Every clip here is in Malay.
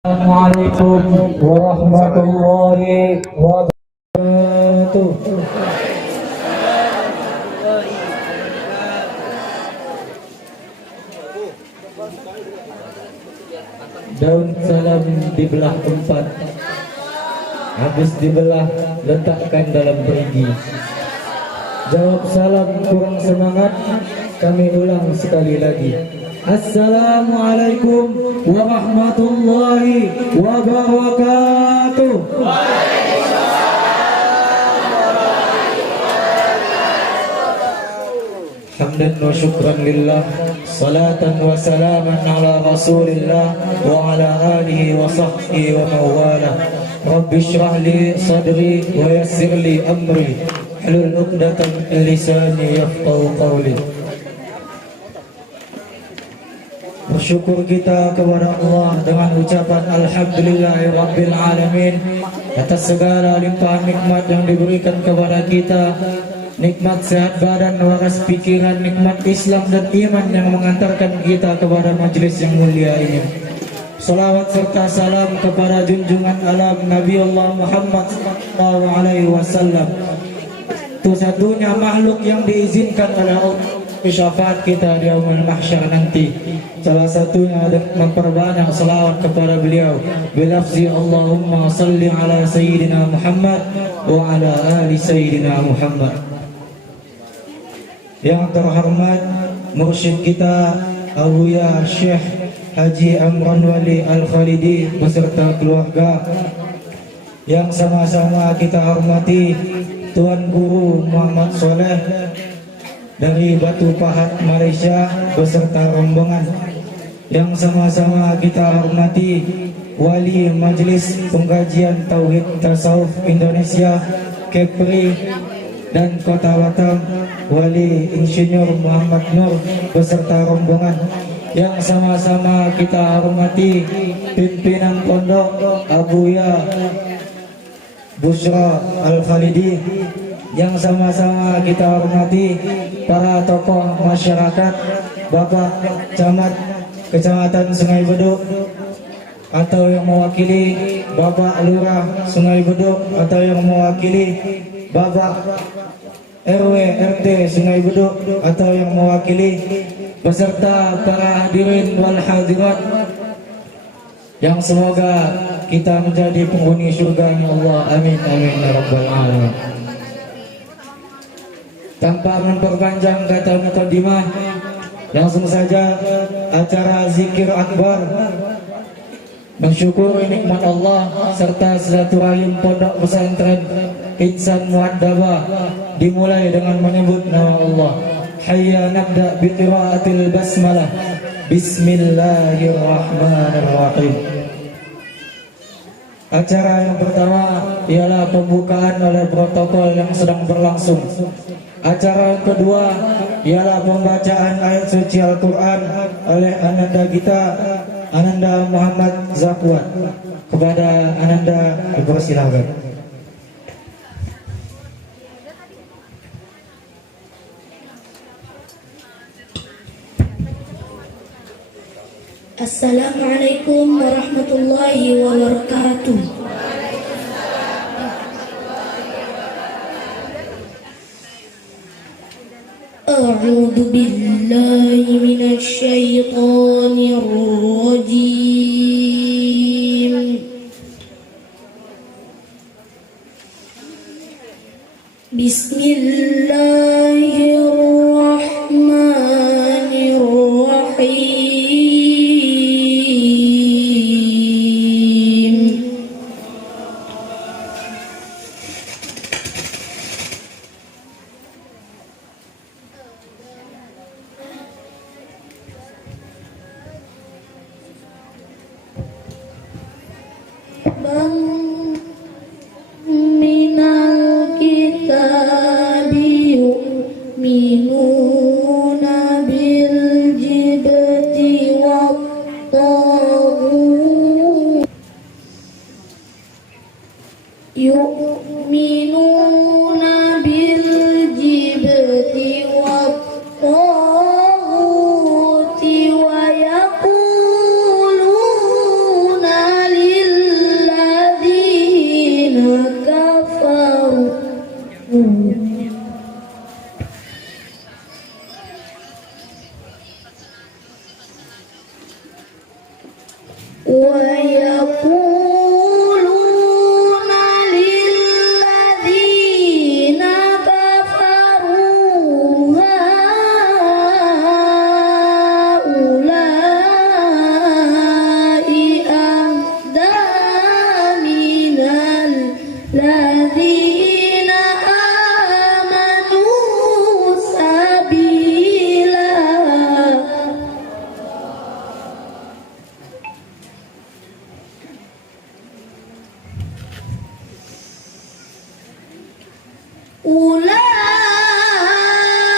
Assalamualaikum warahmatullahi wabarakatuh. Daun salam dibelah empat, habis dibelah letakkan dalam perigi. Jawab salam kurang semangat, kami ulang sekali lagi. Assalamualaikum warahmatullahi wabarakatuh. Hamdan wa syukran lillah, salatan wa salaman ala rasulillah wa ala alihi wa sahbihi wa mawala. Rabbi syrah li sadri wa yassir li amri, hlul uqdatan min lisani yafqahu qawli. Bersyukur kita kepada Allah dengan ucapan Alhamdulillahirabbil alamin atas segala limpahan nikmat yang diberikan kepada kita, nikmat sehat badan, waras pikiran, nikmat Islam dan iman yang mengantarkan kita kepada majelis yang mulia ini. Salawat serta salam kepada junjungan alam Nabi Allah Muhammad SAW, satu-satunya makhluk yang diizinkan oleh Allah syafaat kita di yaumul mahsyar nanti. Salah satunya memperbanyak selawat kepada beliau bilafzi Allahumma salli ala sayyidina Muhammad wa ala ali sayyidina Muhammad. Yang terhormat mursyid kita Abuya Syekh Haji Amran Wali Al-Khalidi beserta keluarga, yang sama-sama kita hormati Tuan Guru Muhammad Soleh dari Batu Pahat Malaysia beserta rombongan, yang sama-sama kita hormati Wali Majlis Pengkajian Tauhid Tasawuf Indonesia Kepri dan Kota Batam, Wali Insinyur Muhammad Nur beserta rombongan, yang sama-sama kita hormati pimpinan pondok Abuya Bushra Al-Khalidi, yang sama-sama kita hormati para tokoh masyarakat, Bapak Camat Kecamatan Sungai Beduk atau yang mewakili Bapak Lurah Sungai Beduk atau yang mewakili Bapak RW RT Sungai Beduk atau yang mewakili, beserta para hadirin wal hadirat yang semoga kita menjadi penghuni surga ya Allah, amin amin ya rabbal alamin. Tanpa memperpanjang kata mukadimah, langsung saja acara zikir akbar mensyukuri nikmat Allah serta silaturahim pondok pesantren Insan Muaddabah dimulai dengan menyebut nama Allah. Hayya nabda bi qiraatil basmalah. Bismillahirrahmanirrahim. Acara yang pertama ialah pembukaan oleh protokol yang sedang berlangsung. Acara yang kedua ialah pembacaan ayat suci Al-Quran oleh Ananda kita, Ananda Muhammad Zakwat. Kepada Ananda dipersilakan. Assalamualaikum warahmatullahi wabarakatuh. A'udzu billahi minasy syaithanir rajim. Bismillahirrahmanirrahim. Minal kitabi ويقولون للذين كفروا هؤلاء أهدى من الذين آمنوا سبيلا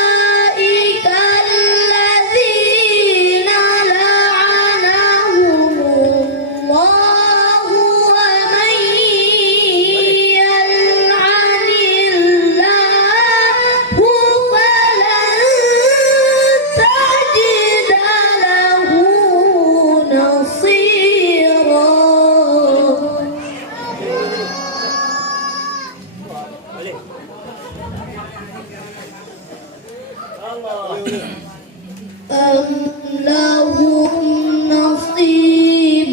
أولئك الذين لعنهم الله ومن يلعن الله فلن تجد له نصيرا أم لهم نصيب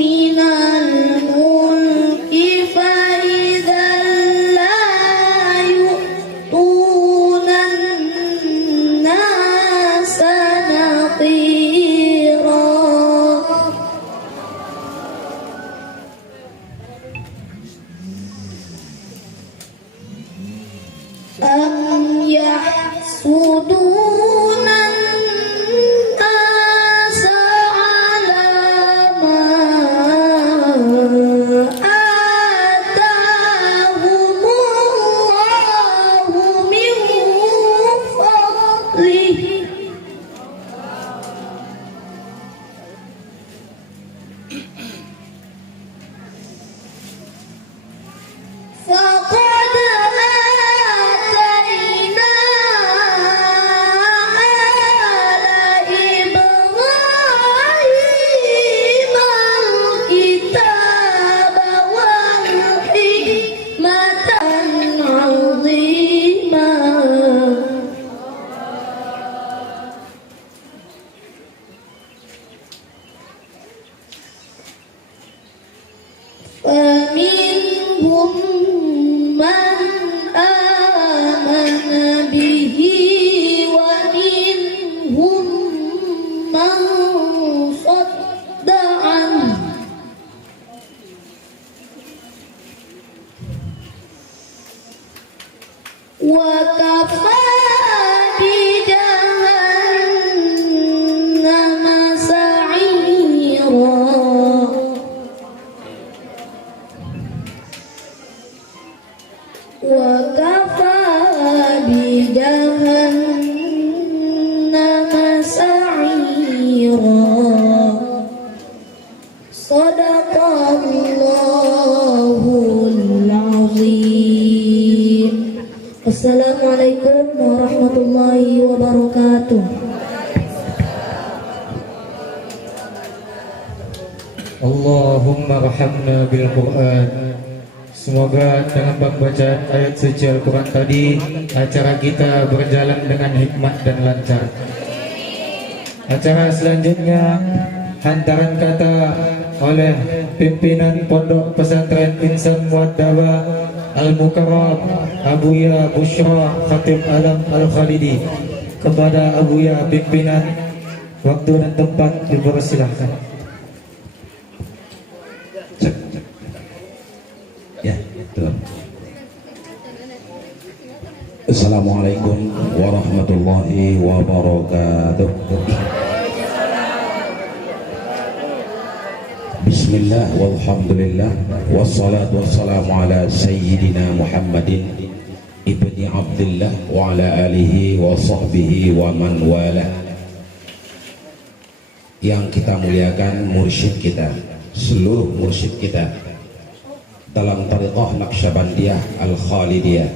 من الملك فإذا لا يؤتون الناس نقيرا أم يحسدون الناس على ما آتاهم الله من فضله فقد آتينا آل إبراهيم الكتاب والحكمة عظيما فمنهم من آمن به ومنهم من صد عنه وكفى بجهنم سعيرا وكفى بجهنم سعيرا صدق الله العظيم. Assalamualaikum warahmatullahi wabarakatuh. Allahumma rahamna bil Quran. Semoga dengan pembacaan ayat suci Al-Quran tadi, acara kita berjalan dengan hikmat dan lancar. Acara selanjutnya hantaran kata oleh pimpinan Pondok Pesantren Insan Muaddabah Al-Mukarram Abuya Bushra Khatib Alam Al-Khalidi. Kepada Abuya pimpinan, waktu dan tempat dipersilahkan. Ya, betul. Assalamualaikum warahmatullahi wabarakatuh. Bismillah walhamdulillah wassalatu wassalamu ala sayyidina Muhammadin ibni Abdullah wa ala alihi wa sahbihi wa man wala. Yang kita muliakan mursyid kita, seluruh mursyid kita dalam tariqah Naqsyabandiyah Al-Khalidiyah,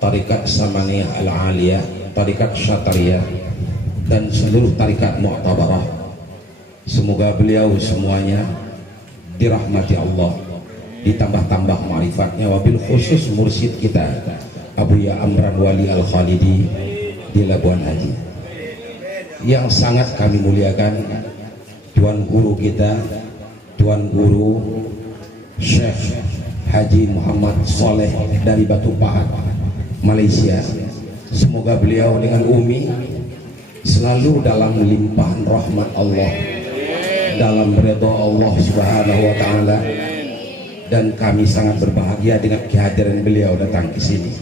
tarikat Samaniyah Al-Aliyah, tarikat Syatariyah, dan seluruh tarikat Mu'tabarah. Semoga beliau semuanya dirahmati Allah, ditambah-tambah ma'rifatnya, wabil khusus mursyid kita Abuya Amran Wali Al-Khalidi di Labuan Haji, yang sangat kami muliakan Tuan Guru kita, Tuan Guru Syekh Haji Muhammad Saleh dari Batu Pahat, Malaysia. Semoga beliau dengan Umi selalu dalam limpahan rahmat Allah, dalam redha Allah Subhanahu wa taala, dan kami sangat berbahagia dengan kehadiran beliau datang ke sini.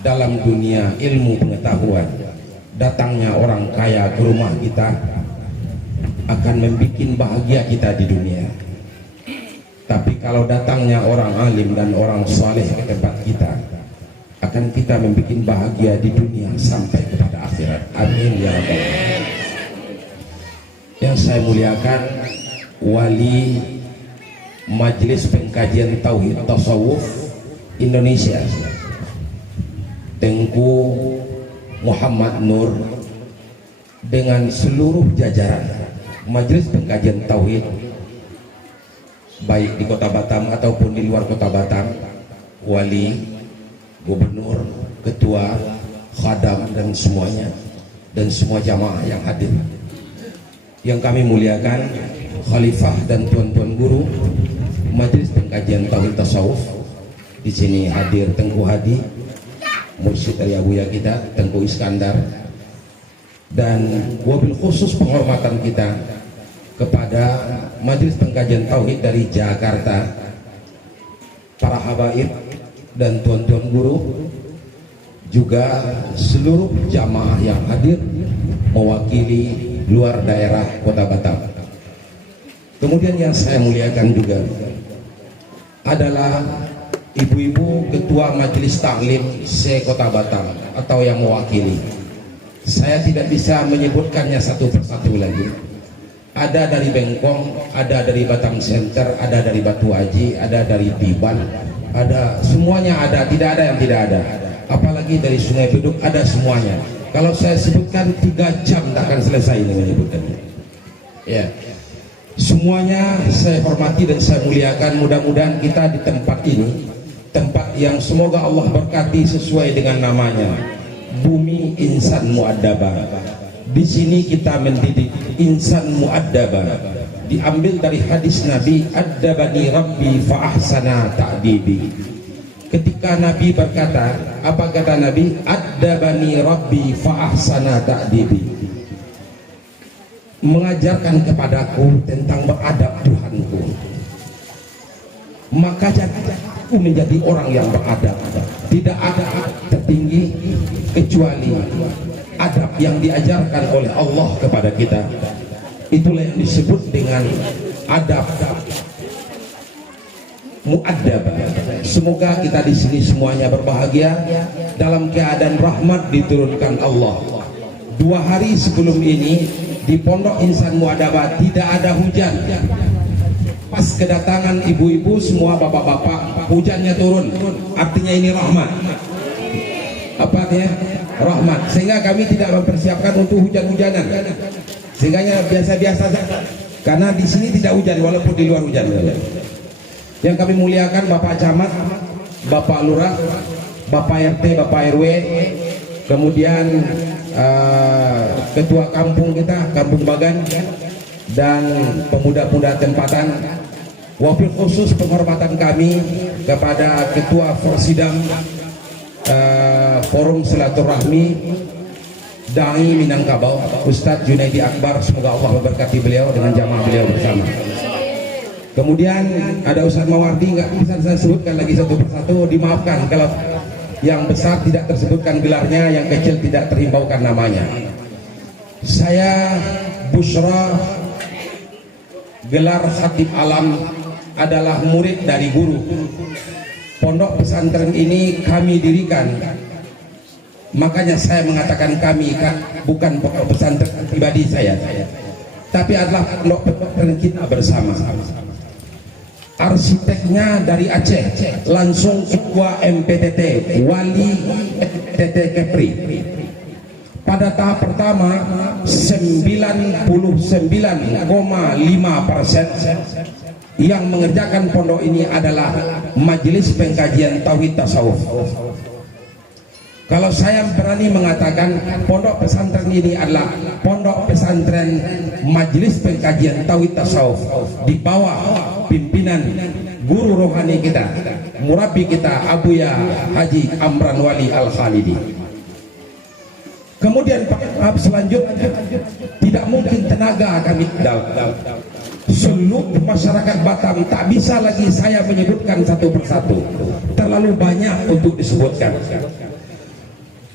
Dalam dunia ilmu pengetahuan, datangnya orang kaya ke rumah kita akan membuat bahagia kita di dunia. Tapi kalau datangnya orang alim dan orang saleh ke tempat kita, akan kita membuat bahagia di dunia sampai kepada akhirat. Amin ya rabbal alamin. Yang saya muliakan, wali Majelis Pengkajian Tauhid Tasawuf Indonesia, Tengku Muhammad Nur, dengan seluruh jajaran Majelis Pengkajian Tauhid, baik di Kota Batam ataupun di luar Kota Batam, wali, gubernur, ketua, khadam, dan semuanya, dan semua jamaah yang hadir. Yang kami muliakan, khalifah dan tuan-tuan guru Majelis Pengkajian Tauhid Tasawuf. Di sini hadir Tengku Hadi, mursyid dari Abuya kita, Tengku Iskandar, dan wabil khusus penghormatan kita kepada Majelis Pengkajian Tauhid dari Jakarta, para habaib dan tuan-tuan guru, juga seluruh jamaah yang hadir mewakili luar daerah Kota Batam. Kemudian yang saya muliakan juga adalah ibu-ibu ketua Majelis Taklim se-Kota Batam atau yang mewakili. Saya tidak bisa menyebutkannya satu persatu lagi. Ada dari Bengkong, ada dari Batam Center, ada dari Batu Haji, ada dari Tiban, ada, semuanya ada, tidak ada yang tidak ada. Apalagi dari Sungai Beduk, ada semuanya. Kalau saya sebutkan 3 jam tak akan selesai ini menyebutkannya. Ya, semuanya saya hormati dan saya muliakan. Mudah-mudahan kita di tempat ini, tempat yang semoga Allah berkati sesuai dengan namanya, Bumi Insan Mu'addabah. Di sini kita mendidik insan mu'addabah, diambil dari hadis Nabi, addabani rabbi fa ahsana ta'dibi. Ketika Nabi berkata, apa kata Nabi? Addabani rabbi fa ahsana ta'dibi, mengajarkan kepadaku tentang beradab Tuhanku, maka aku menjadi orang yang beradab. Tidak ada tertinggi kecuali adab yang diajarkan oleh Allah kepada kita. Itulah yang disebut dengan adab mu'addabah. Semoga kita di sini semuanya berbahagia dalam keadaan rahmat diturunkan Allah. 2 hari sebelum ini di Pondok Insan Mu'addabah tidak ada hujan. Pas kedatangan ibu-ibu semua, bapak-bapak, hujannya turun. Artinya ini rahmat. Apa artinya? Rahmat. Sehingga kami tidak mempersiapkan untuk hujan-hujanan. Sehingga biasa-biasa saja. Karena di sini tidak hujan walaupun di luar hujan. Yang kami muliakan Bapak Camat, Bapak Lurah, Bapak RT, Bapak RW, kemudian ketua kampung kita, Kampung Bagan, dan pemuda-pemuda tempatan. Wabil khusus penghormatan kami kepada Ketua Forsidam Forum Silaturahmi Dai Minangkabau, Ustadz Junaidi Akbar. Semoga Allah memberkati beliau dengan jamaah beliau bersama. Kemudian ada Ustadz Mawardi, nggak bisa saya sebutkan lagi satu persatu, dimaafkan kalau yang besar tidak tersebutkan gelarnya, yang kecil tidak terhimbaukan namanya. Saya Bushra, gelar Khatib Alam, adalah murid dari guru. Pondok pesantren ini kami dirikan, makanya saya mengatakan kami, kan bukan pondok pesantren pribadi saya, tapi adalah pondok pesantren kita bersama. Arsiteknya dari Aceh, langsung ketua MPTT, wali MPTT Kepri. Pada tahap pertama 99,5%, yang mengerjakan pondok ini adalah Majelis Pengkajian Tauhid Tasawuf. Kalau saya berani mengatakan pondok pesantren ini adalah pondok pesantren Majelis Pengkajian Tauhid Tasawuf di bawah pimpinan guru rohani kita, murabi kita Abuya Haji Amran Wali Al-Khalidi. Kemudian tahap selanjutnya, tidak mungkin tenaga kami seluruh masyarakat Batam tak bisa lagi saya menyebutkan satu persatu, terlalu banyak untuk disebutkan.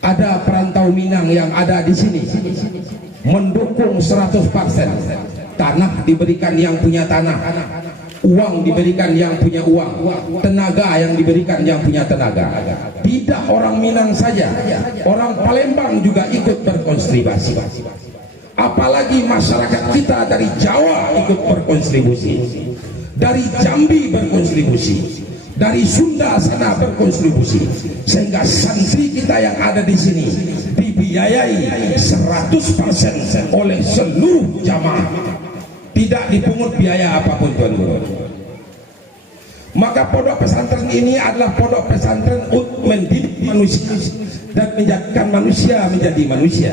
Ada perantau Minang yang ada di sini mendukung 100%. Tanah diberikan yang punya tanah, uang diberikan yang punya uang, tenaga yang diberikan yang punya tenaga. Tidak orang Minang saja, orang Palembang juga ikut berkontribusi. Apalagi masyarakat kita dari Jawa ikut berkontribusi, dari Jambi berkontribusi, dari Sunda sana berkontribusi, sehingga santri kita yang ada di sini dibiayai 100% oleh seluruh jamaah, tidak dipungut biaya apapun, Tuan Guru. Maka pondok pesantren ini adalah pondok pesantren untuk mendidik manusia dan menjadikan manusia menjadi manusia.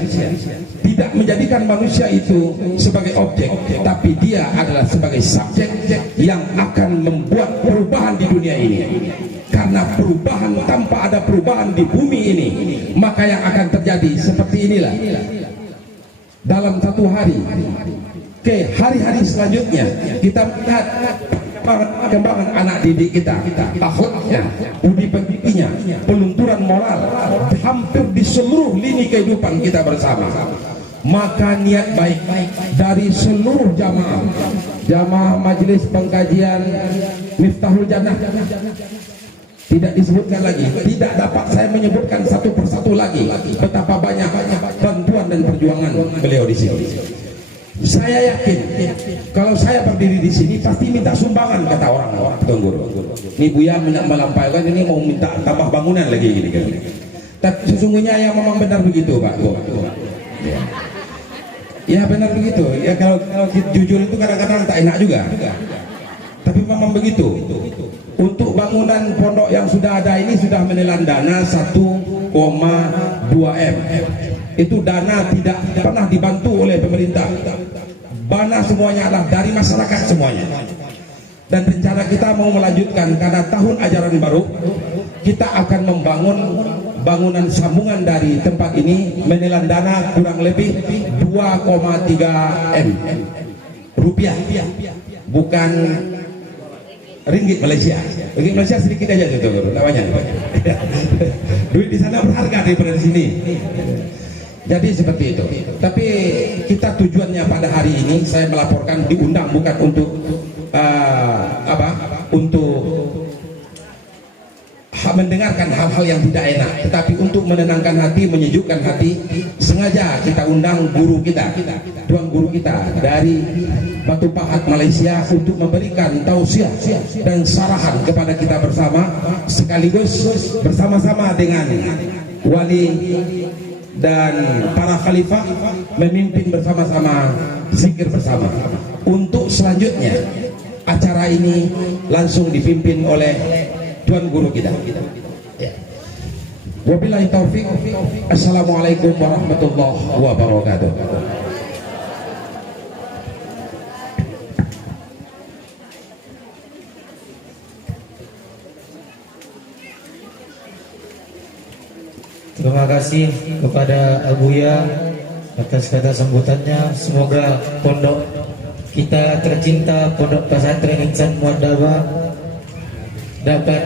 Tidak menjadikan manusia itu sebagai objek, tapi dia adalah sebagai subjek yang akan membuat perubahan di dunia ini. Karena perubahan, tanpa ada perubahan di bumi ini, maka yang akan terjadi seperti inilah. Dalam satu hari ke hari-hari selanjutnya, kita melihat perkembangan anak didik kita, akhlaknya, budi pekertinya, pelunturan moral hampir di seluruh lini kehidupan kita bersama. Maka niat baik dari seluruh jamaah Majelis Pengkajian Miftahul Jannah tidak disebutkan lagi, tidak dapat saya menyebutkan satu persatu lagi betapa banyak bantuan dan perjuangan beliau di sini. Saya yakin kalau saya berdiri di sini pasti minta sumbangan, kata orang-orang. Tuan Guru, ini Buya melampaikan ini mau minta tambah bangunan lagi gini kan. Tapi sesungguhnya yang memang benar begitu, Pak. Ya benar begitu. Ya kalau jujur itu kadang-kadang tak enak juga. Tapi memang begitu. Untuk bangunan pondok yang sudah ada ini sudah menelan dana 1,2 M. Itu dana tidak pernah dibantu oleh pemerintah. Dana semuanya adalah dari masyarakat semuanya. Dan rencana kita mau melanjutkan karena tahun ajaran baru, kita akan membangun bangunan sambungan dari tempat ini menelan dana kurang lebih 2,3 M rupiah, bukan ringgit Malaysia. Ringgit Malaysia sedikit aja gitu namanya. Duit di sana berharga daripada di sini. Jadi seperti itu. Tapi kita tujuannya pada hari ini saya melaporkan diundang bukan untuk untuk mendengarkan hal-hal yang tidak enak, tetapi untuk menenangkan hati, menyejukkan hati. Sengaja kita undang guru kita, tuan guru kita dari Batu Pahat Malaysia untuk memberikan tausiah dan sarahan kepada kita bersama, sekaligus bersama-sama dengan wali dan para khalifah memimpin bersama-sama zikir bersama. Untuk selanjutnya acara ini langsung dipimpin oleh tuan guru kita. Wabillahi taufik. Assalamualaikum warahmatullahi wabarakatuh. Terima kasih kepada Abuya atas kata sambutannya. Semoga pondok kita tercinta, Pondok Pesantren Ihsan Muadzabah, dapat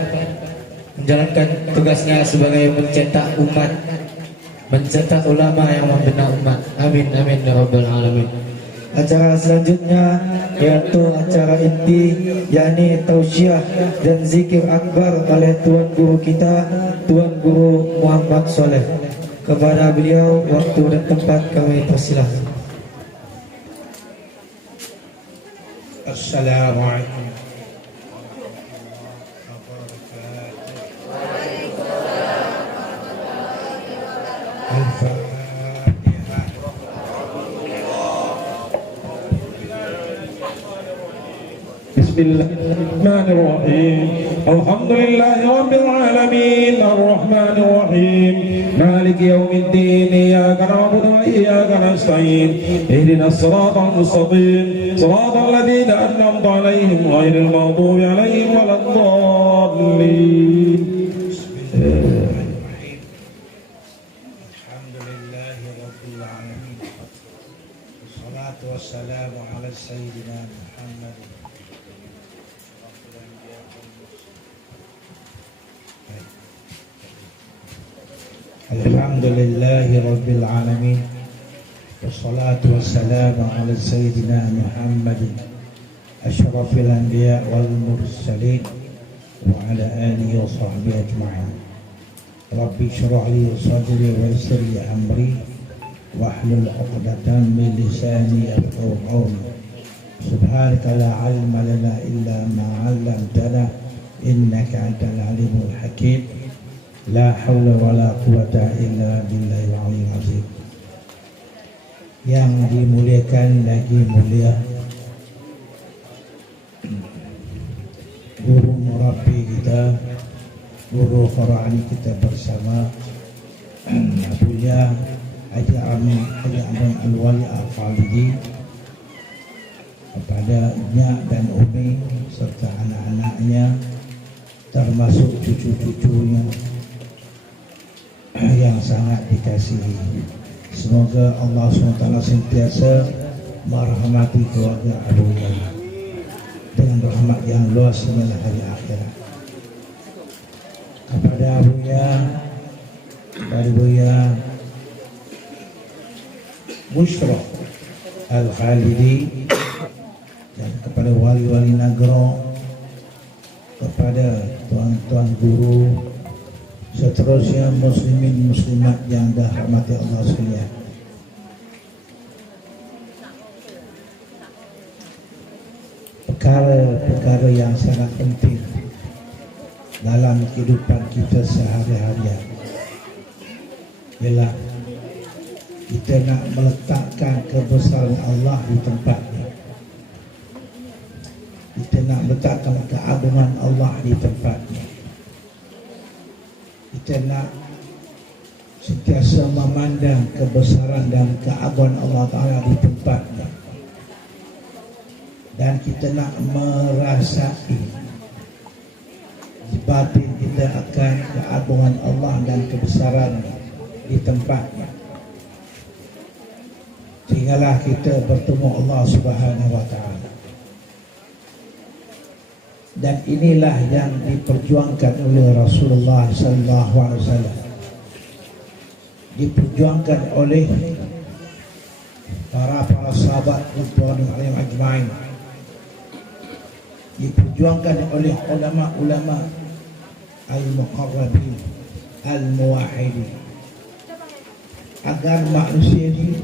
menjalankan tugasnya sebagai mencetak umat, mencetak ulama yang membina umat. Amin amin ya rabbal alamin. Acara selanjutnya yaitu acara inti, yakni tausiah dan zikir akbar oleh tuan guru kita, Tuan Guru Muhammad Soleh. Kepada beliau waktu dan tempat kami persilahkan. Assalamualaikum. بسم الله الرحمن الرحيم الحمد لله رب العالمين الرحمن الرحيم مالك يوم الدين إياك نعبد وإياك نستعين اهدنا الصراط المستقيم صراط الذين أنعمت عليهم غير المغضوب عليهم ولا الضالين. الحمد لله رب العالمين والصلاة والسلام على سيدنا محمد الحمد لله رب العالمين والصلاة والسلام على سيدنا محمد أشرف الأنبياء والمرسلين وعلى آله وصحبه أجمعين. ربي اشرح لي صدري ويسر لي أمري واحلل عقدة من لساني يفقهوا قولي. سبحانك لا علم لنا إلا ما علمتنا إنك أنت العليم الحكيم. لا حول ولا قوة إلا بالله العلي العظيم. Yang dimuliakan lagi mulia guru murabi kita, guru Qur'ani kita bersama Abuya Haji Amran Al-Wali Al-Khalidi, kepada Nya dan Umi serta anak-anaknya termasuk cucu-cucunya yang sangat dikasihi. Semoga Allah SWT sentiasa merahmati keluarga Abuya dengan rahmat yang luas hingga hari akhirat. Kepada Abuya Bushra Al-Khalidi dan kepada wali-wali negara, kepada tuan-tuan guru, seterusnya muslimin muslimat yang dirahmati Allah sekalian. Perkara-perkara yang sangat penting dalam kehidupan kita sehari-hari ialah kita nak meletakkan kebesaran Allah di tempatnya. Kita nak letakkan keagungan Allah di tempatnya. Kita nak sentiasa memandang kebesaran dan keagungan Allah Ta'ala di tempatnya. Dan kita nak merasai di batin kita akan keagungan Allah dan kebesaran di tempatnya. Sehinggalah kita bertemu Allah Subhanahu Wa Ta'ala. Dan inilah yang diperjuangkan oleh Rasulullah Sallallahu Alaihi Wasallam, diperjuangkan oleh para sahabat radhiyallahu anhum ajma'in, diperjuangkan oleh ulama-ulama al-muqarrabin al-muwahhidin, agar manusia ini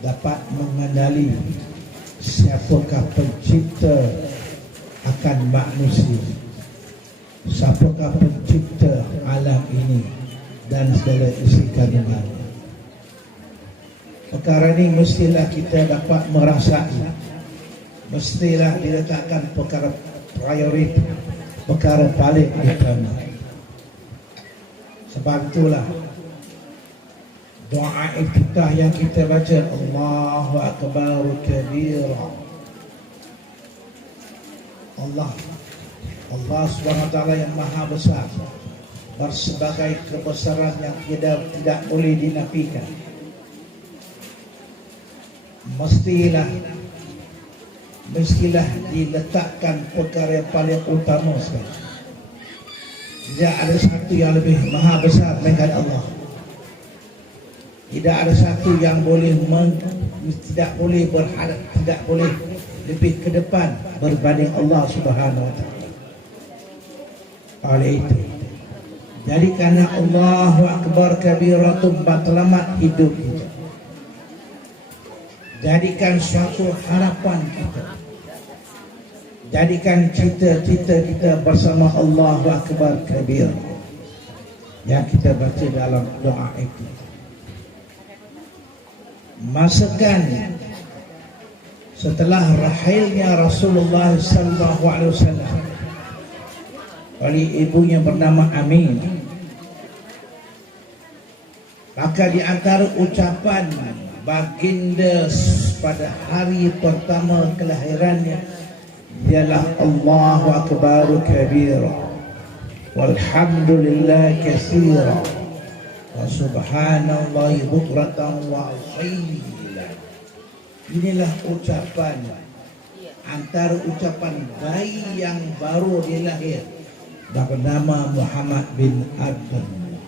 dapat mengenali siapakah pencipta akan manusia, siapakah pencipta alam ini dan segala isi kandungannya. Perkara ini mestilah kita dapat merasai, mestilah diletakkan perkara prioriti, perkara paling utama. Sebab itulah doa iftitah yang kita baca, Allahu Akbar kabira. Allah Subhanahu Wa Taala yang maha besar, bersebagai kebesaran yang tidak boleh dinafikan. Mestilah diletakkan perkara yang paling utama sekali. Tidak ada satu yang lebih maha besar melainkan Allah. Tidak ada satu yang tidak boleh berharap, tidak boleh lebih ke depan berbanding Allah Subhanahu Wa Taala. Oleh itu, jadi karena Allahu Akbar kabiratun matlamat hidup kita, jadikan suatu harapan kita, jadikan cita-cita kita bersama Allahu Akbar kabir yang kita baca dalam doa itu. Masakan setelah rahilnya Rasulullah sallallahu alaihi wasallam oleh ibunya bernama Amin, maka di antara ucapan baginda pada hari pertama kelahirannya ialah Allahu akbar kabira walhamdulillah katsira wa subhanallahi bukratan wa asila. Inilah ucapan antara ucapan bayi yang baru dilahir bernama Muhammad bin Abdullah.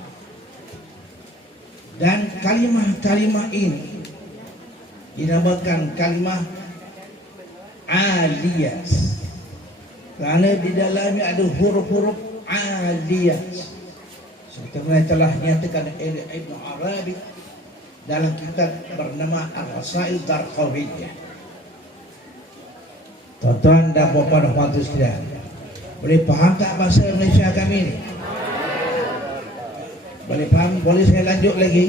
Dan kalimah-kalimah ini dinamakan kalimah aliyas kerana di dalamnya ada huruf-huruf aliyas, seperti mana telah nyatakan Ibn Arabi dalam kitab bernama Ar-Rasail Darqawiyah. Tuan-tuan dan puan-puan hadirin sekalian, boleh faham tak bahasa Malaysia kami ni? Boleh faham? Boleh saya lanjut lagi?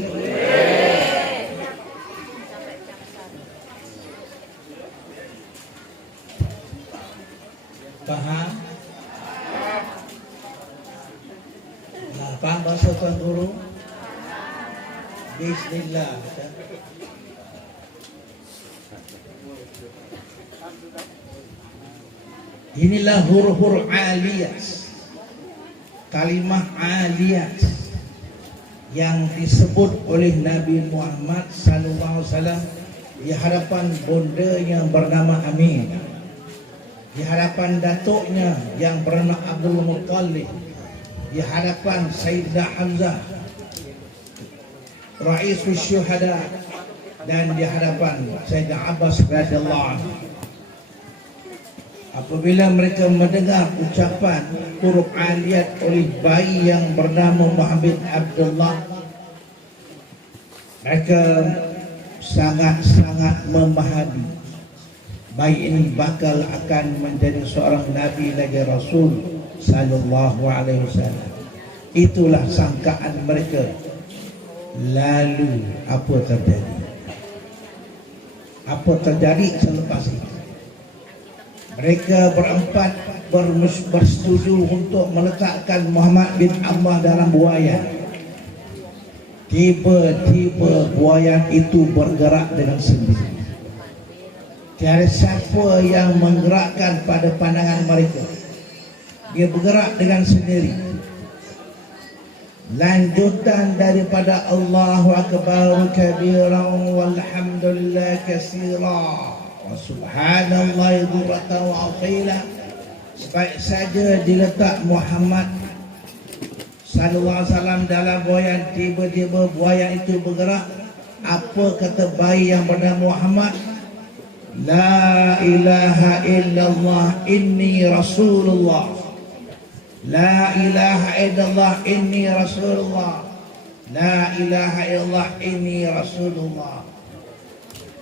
Faham? Faham bahasa Tuan Guru? Bismillah. Inilah huruf-huruf aliyas, kalimah aliyas yang disebut oleh Nabi Muhammad sallallahu alaihi wasallam di hadapan bondanya bernama Amin, di hadapan datuknya yang bernama Abdul Muttalib, di hadapan Sayyidina Hamzah Ra'isus Syuhada, dan di hadapan Sayyidina Abbas radhiyallahu anhu. Apabila mereka mendengar ucapan huruf aliyat oleh bayi yang bernama Muhammad Abdullah, mereka sangat-sangat memahami bayi ini bakal akan menjadi seorang Nabi lagi Rasul sallallahu alaihi wasallam. Itulah sangkaan mereka. Lalu apa terjadi? Apa terjadi selepas itu? Mereka berempat bersetuju untuk meletakkan Muhammad bin Abdullah dalam buaya. Tiba-tiba buaya itu bergerak dengan sendiri. Tiada siapa yang menggerakkan pada pandangan mereka. Dia bergerak dengan sendiri. Lanjutan daripada Allahu akbar kabiran walhamdulillah katsira wa subhanallahi bukratan wa asila, sebaik saja diletak Muhammad sallallahu alaihi wasallam dalam buaya, tiba-tiba buaya itu bergerak. Apa kata bayi yang bernama Muhammad? La ilaha illallah inni rasulullah. La ilaha illallah inni rasulullah. La ilaha illallah inni rasulullah.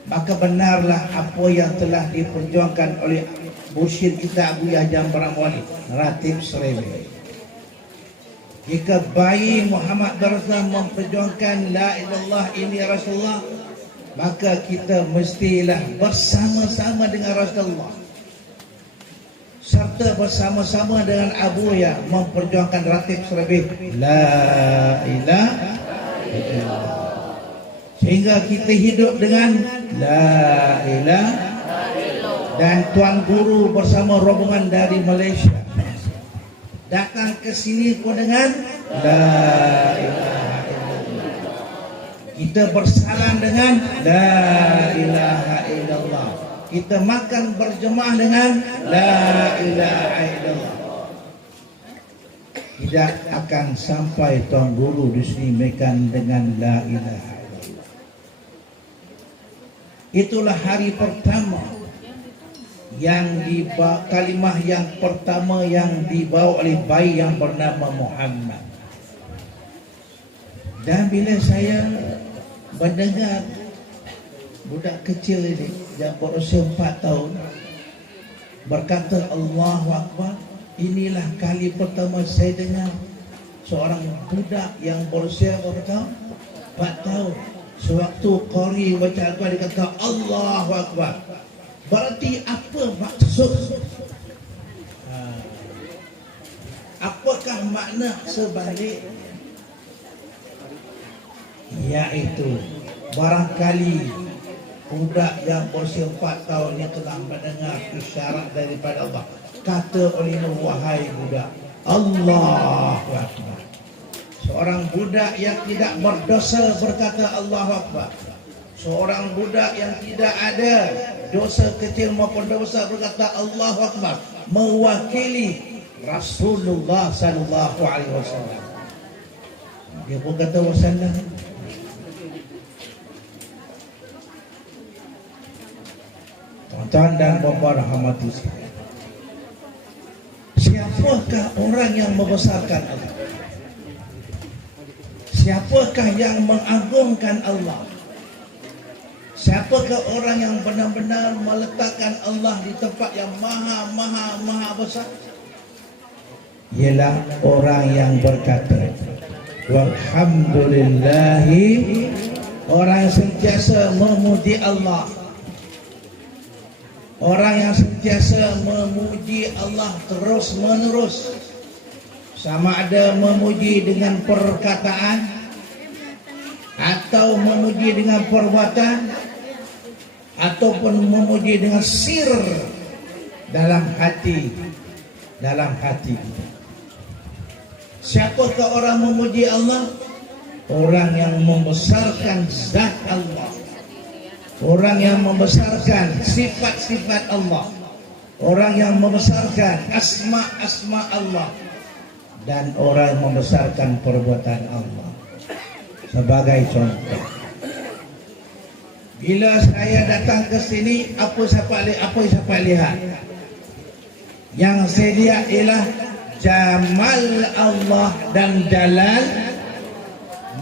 Maka benarlah apa yang telah diperjuangkan oleh mursyid kita Abu Yahya Baramwali, Ratib Serele. Jika bayi Muhammad Rasulullah memperjuangkan la ilallah inni rasulullah, maka kita mestilah bersama-sama dengan Rasulullah, serta bersama-sama dengan Abu Yahya memperjuangkan Ratib Serele la ilaha illallah, sehingga kita hidup dengan la ilaha. Dan Tuan Guru bersama rombongan dari Malaysia datang ke sini pun dengan la ilaha illallah. Kita bersalam dengan la ilaha illallah. Kita makan berjemaah dengan la ilaha illallah. Tidak akan sampai Tuan Guru di sini mekan dengan la ilaha illallah. Itulah hari pertama yang dibawa, kalimah yang pertama yang dibawa oleh bayi yang bernama Muhammad. Dan bila saya mendengar budak kecil ini yang berusia 4 tahun berkata Allahu Akbar, inilah kali pertama saya dengar seorang budak yang berusia berapa tahun? 4 tahun. Sewaktu qari baca Al-Quran dia kata Allahu Akbar. Berarti apa maksud? Apakah makna sebalik? Yaitu barangkali budak yang berusia 4 tahun yang telah mendengar isyarat daripada Allah, kata olehnya, wahai budak, Allahu Akbar. Seorang budak yang tidak berdosa berkata Allahu Akbar. Seorang budak yang tidak ada dosa kecil maupun dosa berkata Allahu Akbar, mewakili Rasulullah sallallahu alaihi wasallam. Dia pun kata wasallam. Tuan-tuan dan puan-puan rahmati sekalian, siapakah orang yang membesarkan Allah? Siapakah yang mengagungkan Allah? Siapakah orang yang benar-benar meletakkan Allah di tempat yang maha besar? Ialah orang yang berkata walhamdulillahi, orang yang sentiasa memuji Allah. Orang yang sentiasa memuji Allah terus menerus, sama ada memuji dengan perkataan atau memuji dengan perbuatan ataupun memuji dengan sir dalam hati kita. Siapakah orang memuji Allah? Orang yang membesarkan zat Allah, orang yang membesarkan sifat-sifat Allah, orang yang membesarkan asma-asma Allah, dan orang yang membesarkan perbuatan Allah. Sebagai contoh, bila saya datang ke sini, apa siapa lihat? Yang saya lihat ialah jamal Allah dan jalal,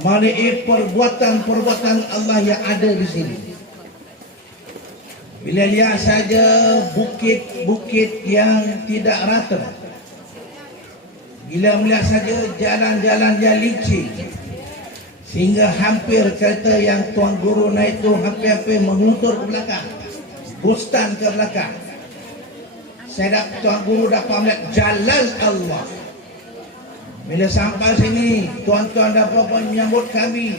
melalui perbuatan-perbuatan Allah yang ada di sini. Bila lihat saja bukit-bukit yang tidak rata, bila melihat saja jalan-jalan yang licin, sehingga hampir kereta yang Tuan Guru naik itu hampir-hampir menguntur ke belakang, bustan ke belakang. Tuan Guru dapat melihat jalal Allah. Bila sampai sini, tuan-tuan dan puan-puan menyambut kami,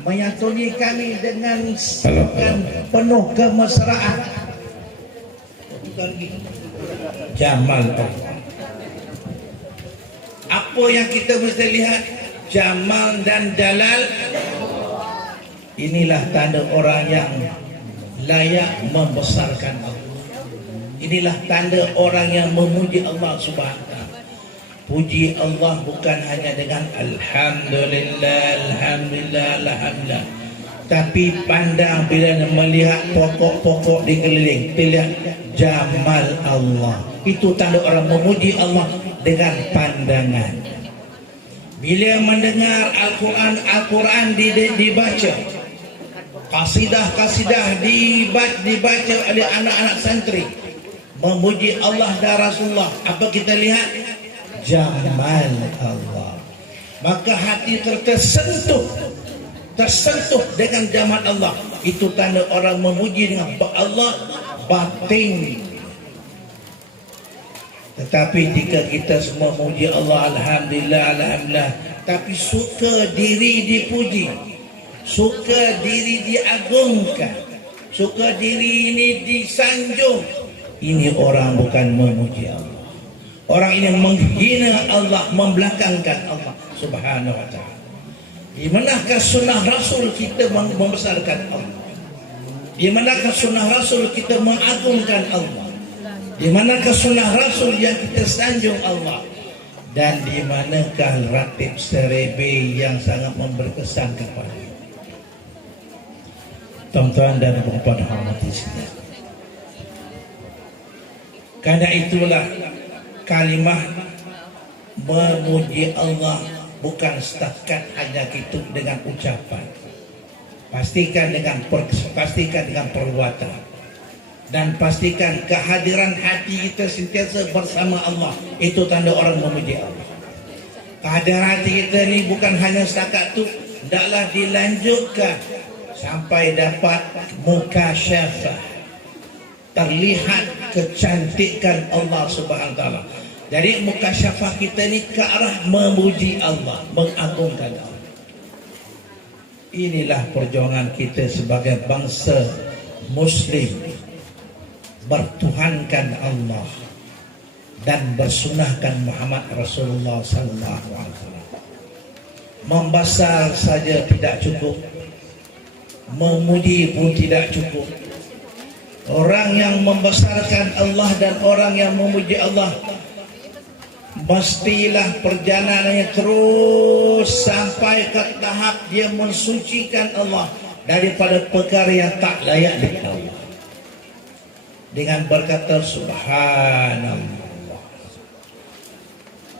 menyantuni kami dengan penuh kemesraan. Jamal Allah. Apa yang kita mesti lihat? Jamal dan jalal. Inilah tanda orang yang layak membesarkan Allah. Inilah tanda orang yang memuji Allah Subhanahu wa taala. Puji Allah bukan hanya dengan alhamdulillah, alhamdulillah, alhamdulillah, tapi pandang bila melihat pokok-pokok di keliling, lihat jamal Allah. Itu tanda orang memuji Allah dengan pandangan. Bila mendengar Al-Quran dibaca, kasidah-kasidah dibaca oleh anak-anak santri, memuji Allah dan Rasulullah, apa kita lihat? Jamal Allah. Maka hati tersentuh dengan jamal Allah. Itu tanda orang memuji dengan Allah batin. Tetapi jika kita semua memuji Allah, alhamdulillah, alhamdulillah, tapi suka diri dipuji, suka diri diagungkan, suka diri ini disanjung, ini orang bukan memuji Allah. Orang ini menghina Allah, membelakangkan Allah Subhanahu wa ta'ala. Di manakah sunnah Rasul kita membesarkan Allah? Di manakah sunnah Rasul kita mengagungkan Allah? Di manakah sunnah Rasul yang kita sanjung Allah? Dan di manakah ratib serebe yang sangat memberkesan kepada kita? Tuan-tuan dan puan-puan hormati sekalian, karena itulah kalimah memuji Allah bukan setakat hanya itu dengan ucapan. Pastikan dengan perbuatan, dan pastikan kehadiran hati kita sentiasa bersama Allah. Itu tanda orang memuji Allah. Kehadiran hati kita ini bukan hanya setakat itu, hendaklah dilanjutkan sampai dapat mukasyafah. terlihat kecantikan Allah Subhanahu wa taala. Jadi mukasyafah kita ni ke arah memuji Allah, mengagungkan Allah. Inilah perjuangan kita sebagai bangsa Muslim, bertuhankan Allah dan bersunahkan Muhammad Rasulullah sallallahu alaihi wasallam. Membasar saja tidak cukup, memuji pun tidak cukup. Orang yang membesarkan Allah dan orang yang memuji Allah, mestilah perjalanannya terus sampai ke tahap dia mensucikan Allah daripada perkara yang tak layak dengan Allah, dengan berkata subhanallah.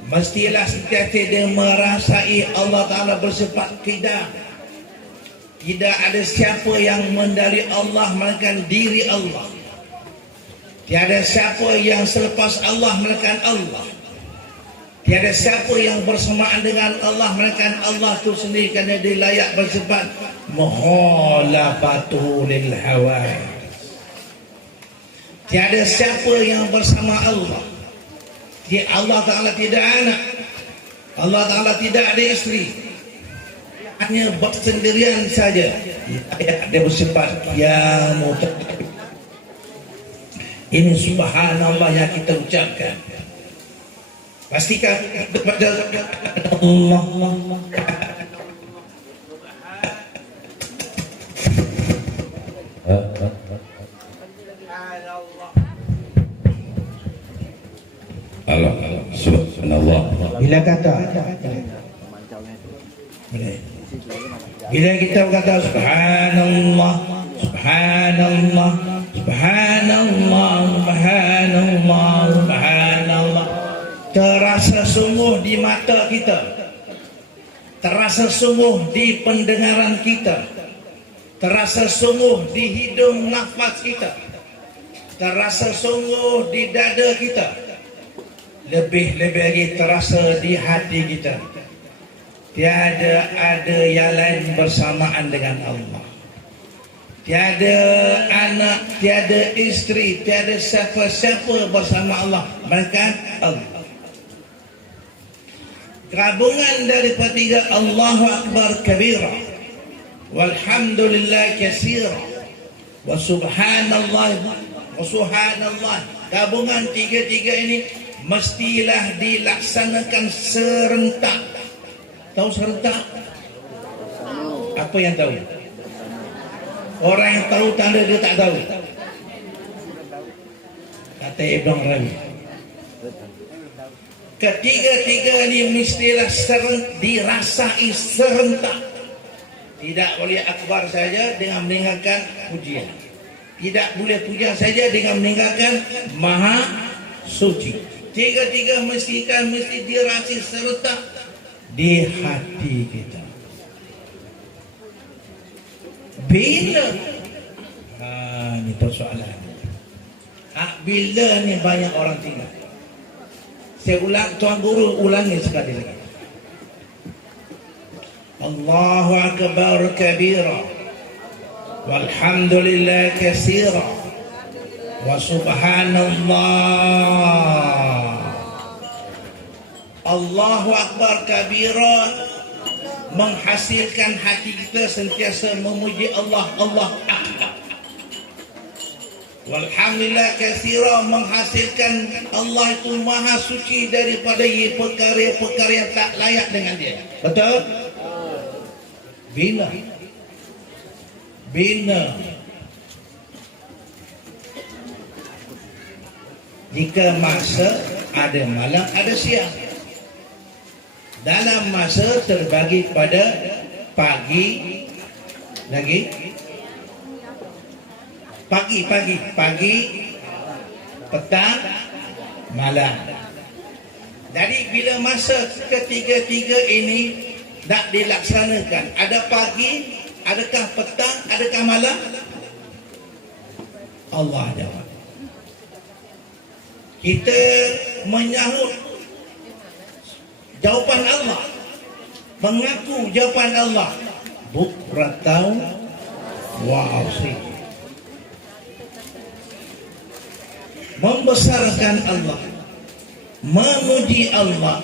Mestilah setiap dia merasai Allah Ta'ala bersifat tidak. Tidak ada siapa yang mendari Allah melainkan diri Allah. Tiada siapa yang selepas Allah melainkan Allah. Tiada siapa yang bersamaan dengan Allah melainkan Allah itu sendiri, kerana dia layak bersifat mukhalafatu lil hawa. Tiada siapa yang bersama Allah. Allah Ta'ala tidak anak, Allah Ta'ala tidak ada isteri, hanya bersendirian saja. Dia bersifat yang mutlak. Ini subhanallah yang kita ucapkan. Pastikan kepada Allah. Allah subhanallah. Bila kata bila kita berkata subhanallah, subhanallah, subhanallah, subhanallah, subhanallah, terasa sungguh di mata kita, terasa sungguh di pendengaran kita, terasa sungguh di hidung nafas kita, terasa sungguh di dada kita, lebih-lebih lagi terasa di hati kita. Tiada ada yang lain bersamaan dengan Allah. Tiada anak, tiada isteri, tiada siapa-siapa bersama Allah melainkan Allah. Gabungan daripada tiga, Allahu Akbar kabira, walhamdulillah katsira, wa subhanallah wa subhanallah. Gabungan tiga-tiga ini mestilah dilaksanakan serentak. Tahu serentak? Apa yang tahu? Orang yang tahu tanda dia tak tahu. Kata Ibn Arabi, ketiga-tiga ini mestilah dirasai serentak. Tidak boleh akbar saja dengan meninggalkan pujian. Tidak boleh pujian saja dengan meninggalkan maha suci. Tiga-tiga mesti dirasai serentak di hati kita. Bila? Ini persoalan. Bila ni banyak orang tinggal. Saya ulang, Tuan Guru ulangi sekali lagi. Allahu Akbar kabira, walhamdulillah katsira, wa subhanallah. Allahu Akbar kabira menghasilkan hati kita sentiasa memuji Allah, Allah Akbar. Walhamdulillah katsira menghasilkan Allah itu maha suci daripada perkara-perkara yang tak layak dengan dia. Betul? Bila? Jika masa ada malam, ada siang. Dalam masa terbagi pada pagi, petang, malam. Jadi bila masa ketiga-tiga ini nak dilaksanakan, ada pagi, adakah petang, adakah malam? Allah jawab. Kita menyahut jawapan Allah, mengaku jawapan Allah, bukratan wa asih. membesarkan Allah, memuji Allah,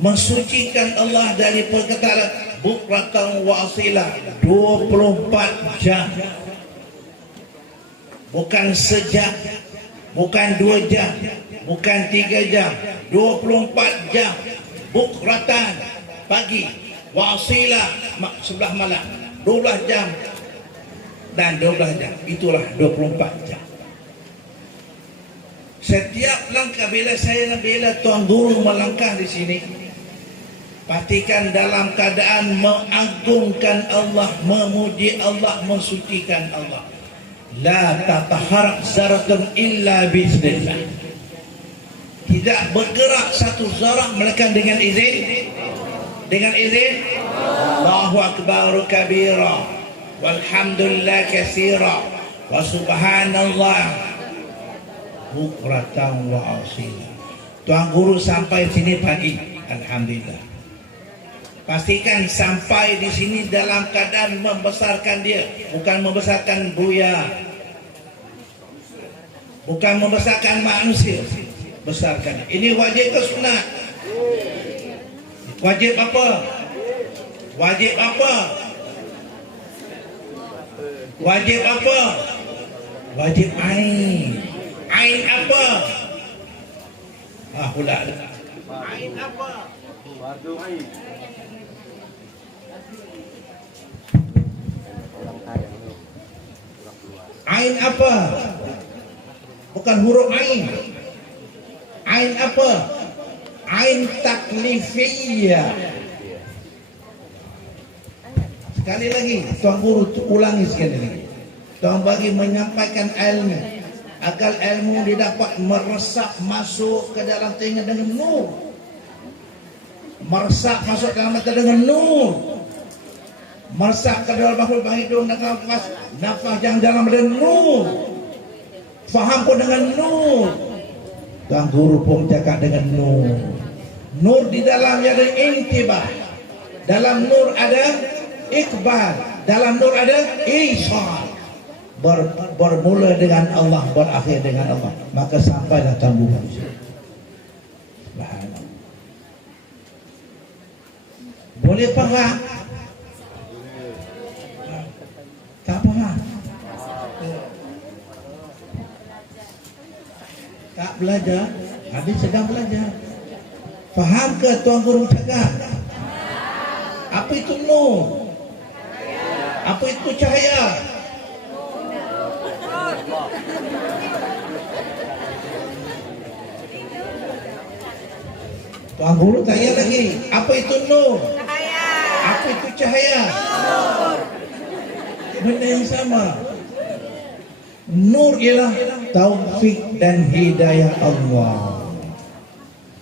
mensucikan Allah dari perkataan bukratan wa asila 24 jam. Bukan sejam, bukan 2 jam, bukan 3 jam, 24 jam. Bukratan pagi, wa asila sebelah malam, 12 jam dan 12 jam. Itulah 24 jam. Setiap langkah bila saya nak bela tuan guru melangkah di sini, pastikan dalam keadaan mengagungkan Allah, memuji Allah, mensucikan Allah. La tataharrak zaratun illa biiznillah. Tidak bergerak satu zarah melainkan dengan izin. Dengan izin Allahu akbar kabira walhamdulillah katsira wa subhanallah bukratan wa asila. Tuan guru sampai sini pagi, alhamdulillah. Pastikan sampai di sini dalam keadaan membesarkan dia, bukan membesarkan buaya, bukan membesarkan manusia, besarkan. Ini wajib ke sunat? Wajib apa? Wajib apa? Wajib apa? Wajib ain. Ain apa? Pula ain apa? Ain apa? Bukan huruf ain. Ain apa? Ain taklifiyah. Sekali lagi, tuan guru ulangi sekali lagi. Tuan bagi menyampaikan ilmu agar ilmu didapat meresap masuk ke dalam telinga dengan nur. Meresap masuk dalam mata dengan nur. Meresap ke dalam makhluk hidung dengan nafas yang dalam dengan nur. Faham pun dengan nur. Tuan guru pun cakap dengan nur. Nur di dalamnya ada intibah. Dalam nur ada ikbal. Dalam nur ada ihsan. Bermula dengan Allah, berakhir dengan Allah. Maka sampailah Tuan guru. Subhanallah. Boleh faham? Tak faham? Tak belajar? Habis sedang belajar. Faham ke tuan guru cakap? Apa itu nur? Apa itu cahaya? Tuan guru tanya lagi, apa itu nur? Cahaya. Apa itu cahaya? Nur. Benda yang sama. Nur ialah taufik dan hidayah Allah.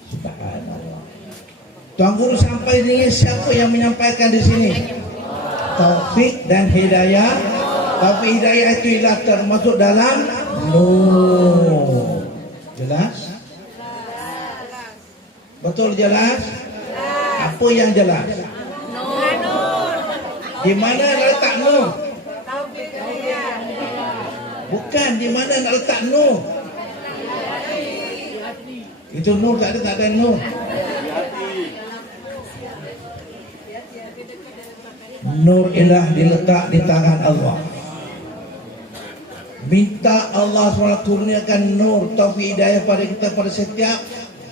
Subhanallah. Tuan guru sampai ini siapa yang menyampaikan di sini? Taufik dan hidayah. Taufik hidayah itu ialah termasuk dalam nur. Jelas? Betul jelas? Apa yang jelas? Nur. Di mana letak nur? Bukan di mana nak letak nur. Itu nur tak ada nur. Nur ialah diletak di tangan Allah. Minta Allah SWT kurniakan nur taufik hidayah pada kita pada setiap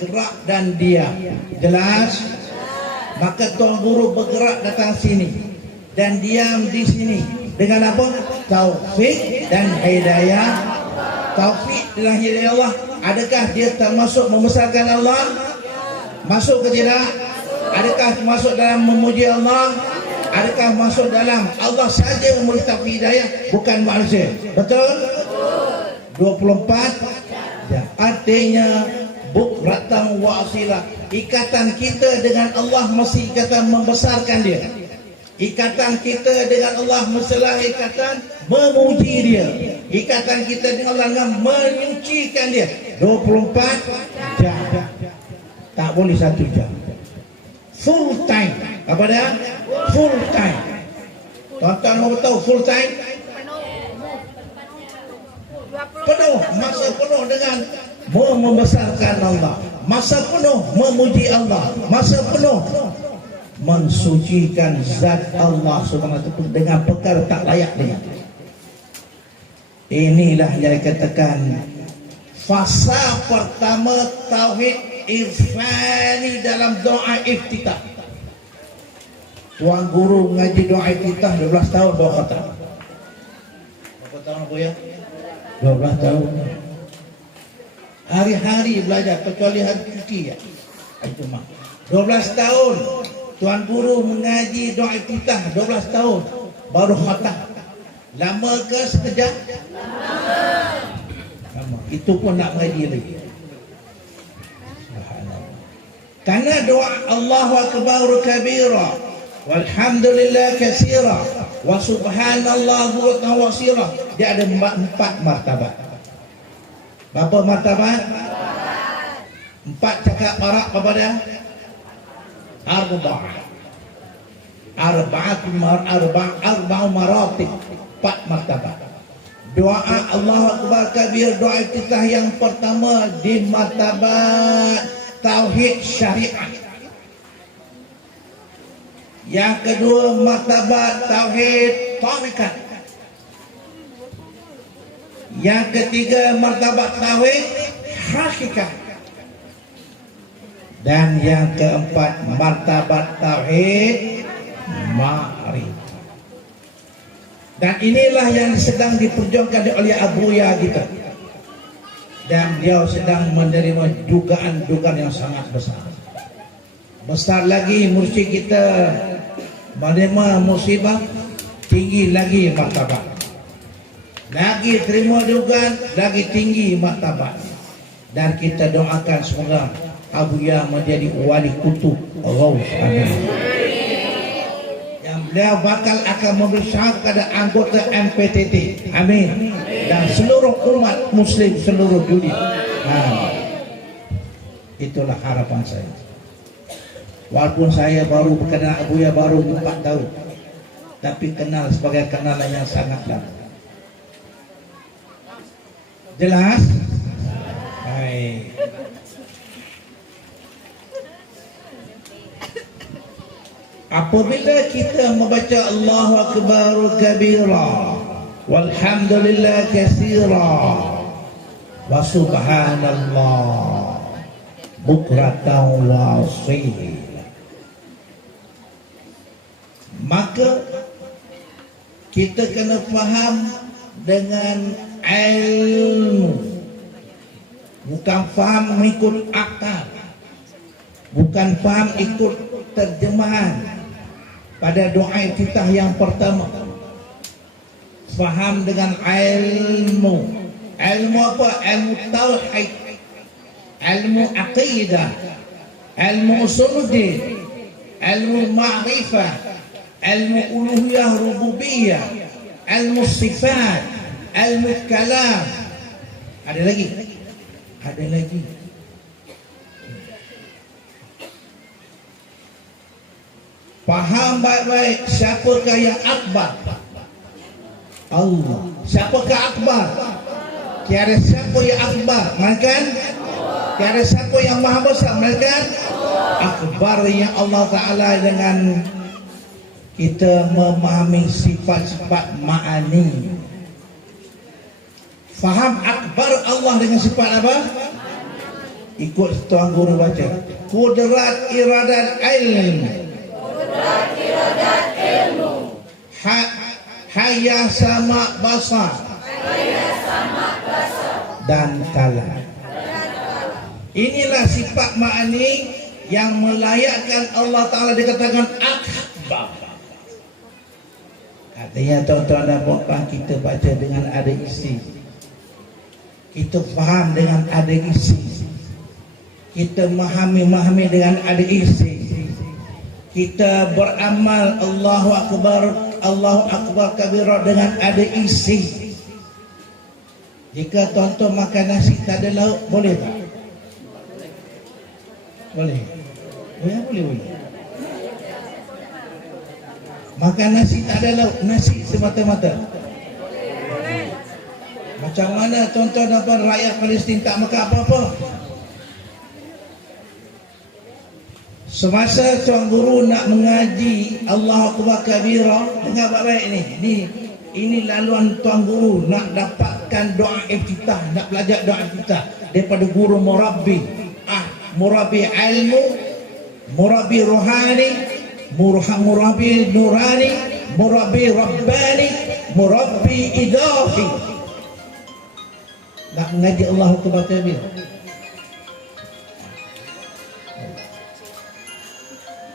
gerak dan diam. Jelas? Maka tuan guru bergerak datang sini dan diam di sini dengan apa? Taufik dan hidayah. Taufik dan hidayah Allah. Adakah dia termasuk membesarkan Allah? Masuk ke tidak? Adakah masuk dalam memuji Allah? Adakah masuk dalam Allah saja memberi taufik hidayah, bukan manusia? Betul? 24 ya. Artinya bukratan wa asila. Ikatan kita dengan Allah mesti ikatan membesarkan dia. Ikatan kita dengan Allah mestilah ikatan memuji dia. Ikatan kita dengan Allah dengan menyucikan dia. 24 jam. Tak boleh 1 jam. Full time. Apa dia? Full time. Tuan-tuan mau tahu full time? 24 penuh, masa penuh dengan membesarkan Allah, masa penuh memuji Allah, masa penuh mensucikan zat Allah Subhanahu wa taala dengan perkara tak layak dengan. Inilah yang dikatakan fasa pertama tauhid irfani dalam doa iftitah. Tuan guru ngaji doa iftitah 12 tahun bawa kata. Berapa tahun apa ya? 12 tahun. Hari-hari belajar kecuali hari cuti ya. Itu mah. 12 tahun tuan guru mengaji doa iftitah 12 tahun baru khatam. Lama ke sekejap? Lama. Itu pun nak mengaji lagi. Subhanallah. Karena doa Allahu akbar kabira walhamdulillah katsira wa subhanallah bukan wasira, dia ada 4 martabat. Berapa martabat? 4 cakap barak apa dia? Arba'u maratib, 4 martabat. Doa Allahu akbar kabir, doa iftitah yang pertama di martabat tauhid syariat. Yang kedua martabat tauhid tarikat. Yang ketiga martabat tauhid hakikat. Dan yang keempat martabat tauhid ma'rifah. Dan inilah yang sedang diperjuangkan oleh Abuya kita. Dan dia sedang menerima dugaan-dugaan yang sangat besar. Besar lagi mursyid kita menerima musibah, tinggi lagi martabat. Lagi terima dugaan, lagi tinggi martabat. Dan kita doakan semoga Abuya menjadi wali kutub Allah. Amin. Yang beliau bakal akan memberi syahadat kepada anggota MPTT. Amin. Dan seluruh umat muslim seluruh dunia. Itulah harapan saya. Walaupun saya baru kenal Abuya baru 4 tahun, tapi kenal sebagai kenalan yang sangat lama. Jelas? Baik. Apabila kita membaca Allahu akbar kabira walhamdulillah katsira wa subhanallah bukratan wa asila, maka kita kena faham dengan ilmu, bukan faham ikut akal, bukan faham ikut terjemahan. Pada doa iftitah yang pertama, faham dengan ilmu. Ilmu apa? Ilmu tauhid, ilmu aqidah, ilmu usuluddin, ilmu ma'rifah, ilmu uluhiyah rububiyah, ilmu sifat, ilmu kalam. Ada lagi? Ada lagi. Faham baik-baik siapakah yang akbar? Allah. Siapakah akbar? Tiada siapa yang akbar, melainkan tiada siapa yang maha besar, melainkan akbar yang Allah Ta'ala. Dengan kita memahami sifat-sifat ma'ani, faham akbar Allah dengan sifat apa? Ikut tuan guru baca, kudrat iradat ilmu, haya sama basar dan kalam. Inilah sifat ma'ani yang melayakkan Allah Ta'ala dikatakan akbar. Artinya tuan-tuan dan puan, kita baca dengan ada isi, kita faham dengan ada isi, kita memahami dengan ada isi, kita beramal Allahu akbar kabira dengan ada isi. Jika tuan-tuan makan nasi tak ada lauk, boleh tak? Boleh. Boleh. Makan nasi tak ada lauk, nasi semata-mata. Makan Macam mana tuan-tuan dan puan rakyat Palestin tak makan apa-apa? Semasa Tuan Guru nak mengaji Allahu Akbar kabira, dengar baik ni. Ini laluan Tuan Guru nak dapatkan doa iftitah, nak belajar doa iftitah daripada guru murabbi. Murabbi ilmu, murabbi rohani, murabbi nurani, murabbi rabbani, murabbi idafi. Nak mengaji Allahu Akbar kabira.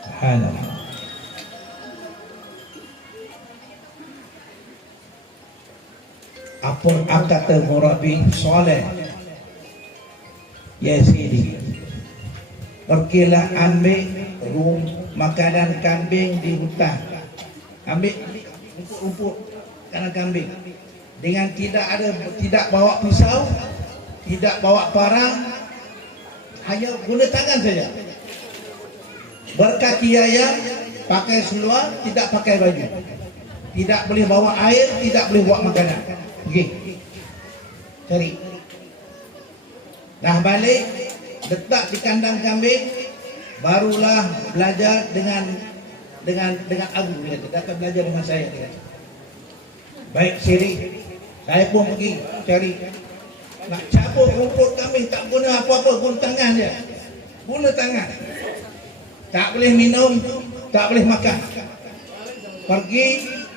Subhanallah. Apa kata murabi soleh? Ya Sidi, pergilah ambil makanan kambing di hutan. Ambil rumput makanan kambing. Dengan tidak bawa pisau, tidak bawa parang, hanya guna tangan saja. Berkaki ayam, pakai seluar, tidak pakai baju. Tidak boleh bawa air, tidak boleh bawa makanan. Pergi cari. Dah balik, letak di kandang kambing, barulah belajar dengan Abu. Dia akan belajar dengan saya. Baik Siri, saya pun pergi cari. Nak cabut rumput kambing tak guna apa-apa, guna tangan dia. Guna tangan. Tak boleh minum, tak boleh makan. Pergi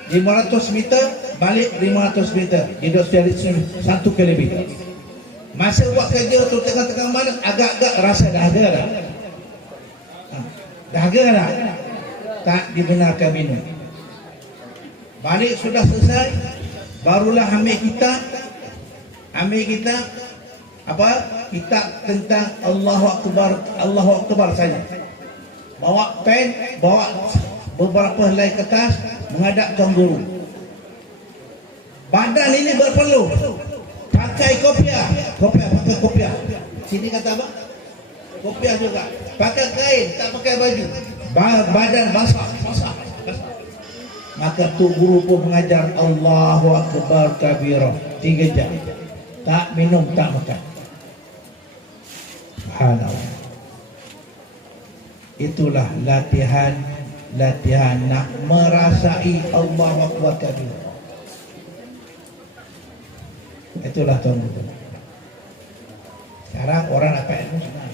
500 meter, balik 500 meter. Hidup dari 1 kilometer. Masa buat kerja tu tengah-tengah malam, agak-agak rasa dahaga dah. Dahaga dah. Tak dibenarkan minum. Balik sudah selesai, barulah ambil kitab. Apa? Kitab tentang Allahu Akbar saja. Bawa pen, bawa beberapa helai kertas, menghadap Tuan Guru. Badan ini berpeluh, pakai kopiah. Pakai kopiah. Sini kata apa? Kopiah juga. Pakai kain, tak pakai baju. Badan basah. Maka Tuan Guru pun mengajar Allahu Akbar kabira 3 jam. Tak minum, tak makan. Subhanallah. Itulah latihan nak merasai Allahu Akbar kabira. Itulah Tuan Guru. Sekarang orang dapat ilmu senang.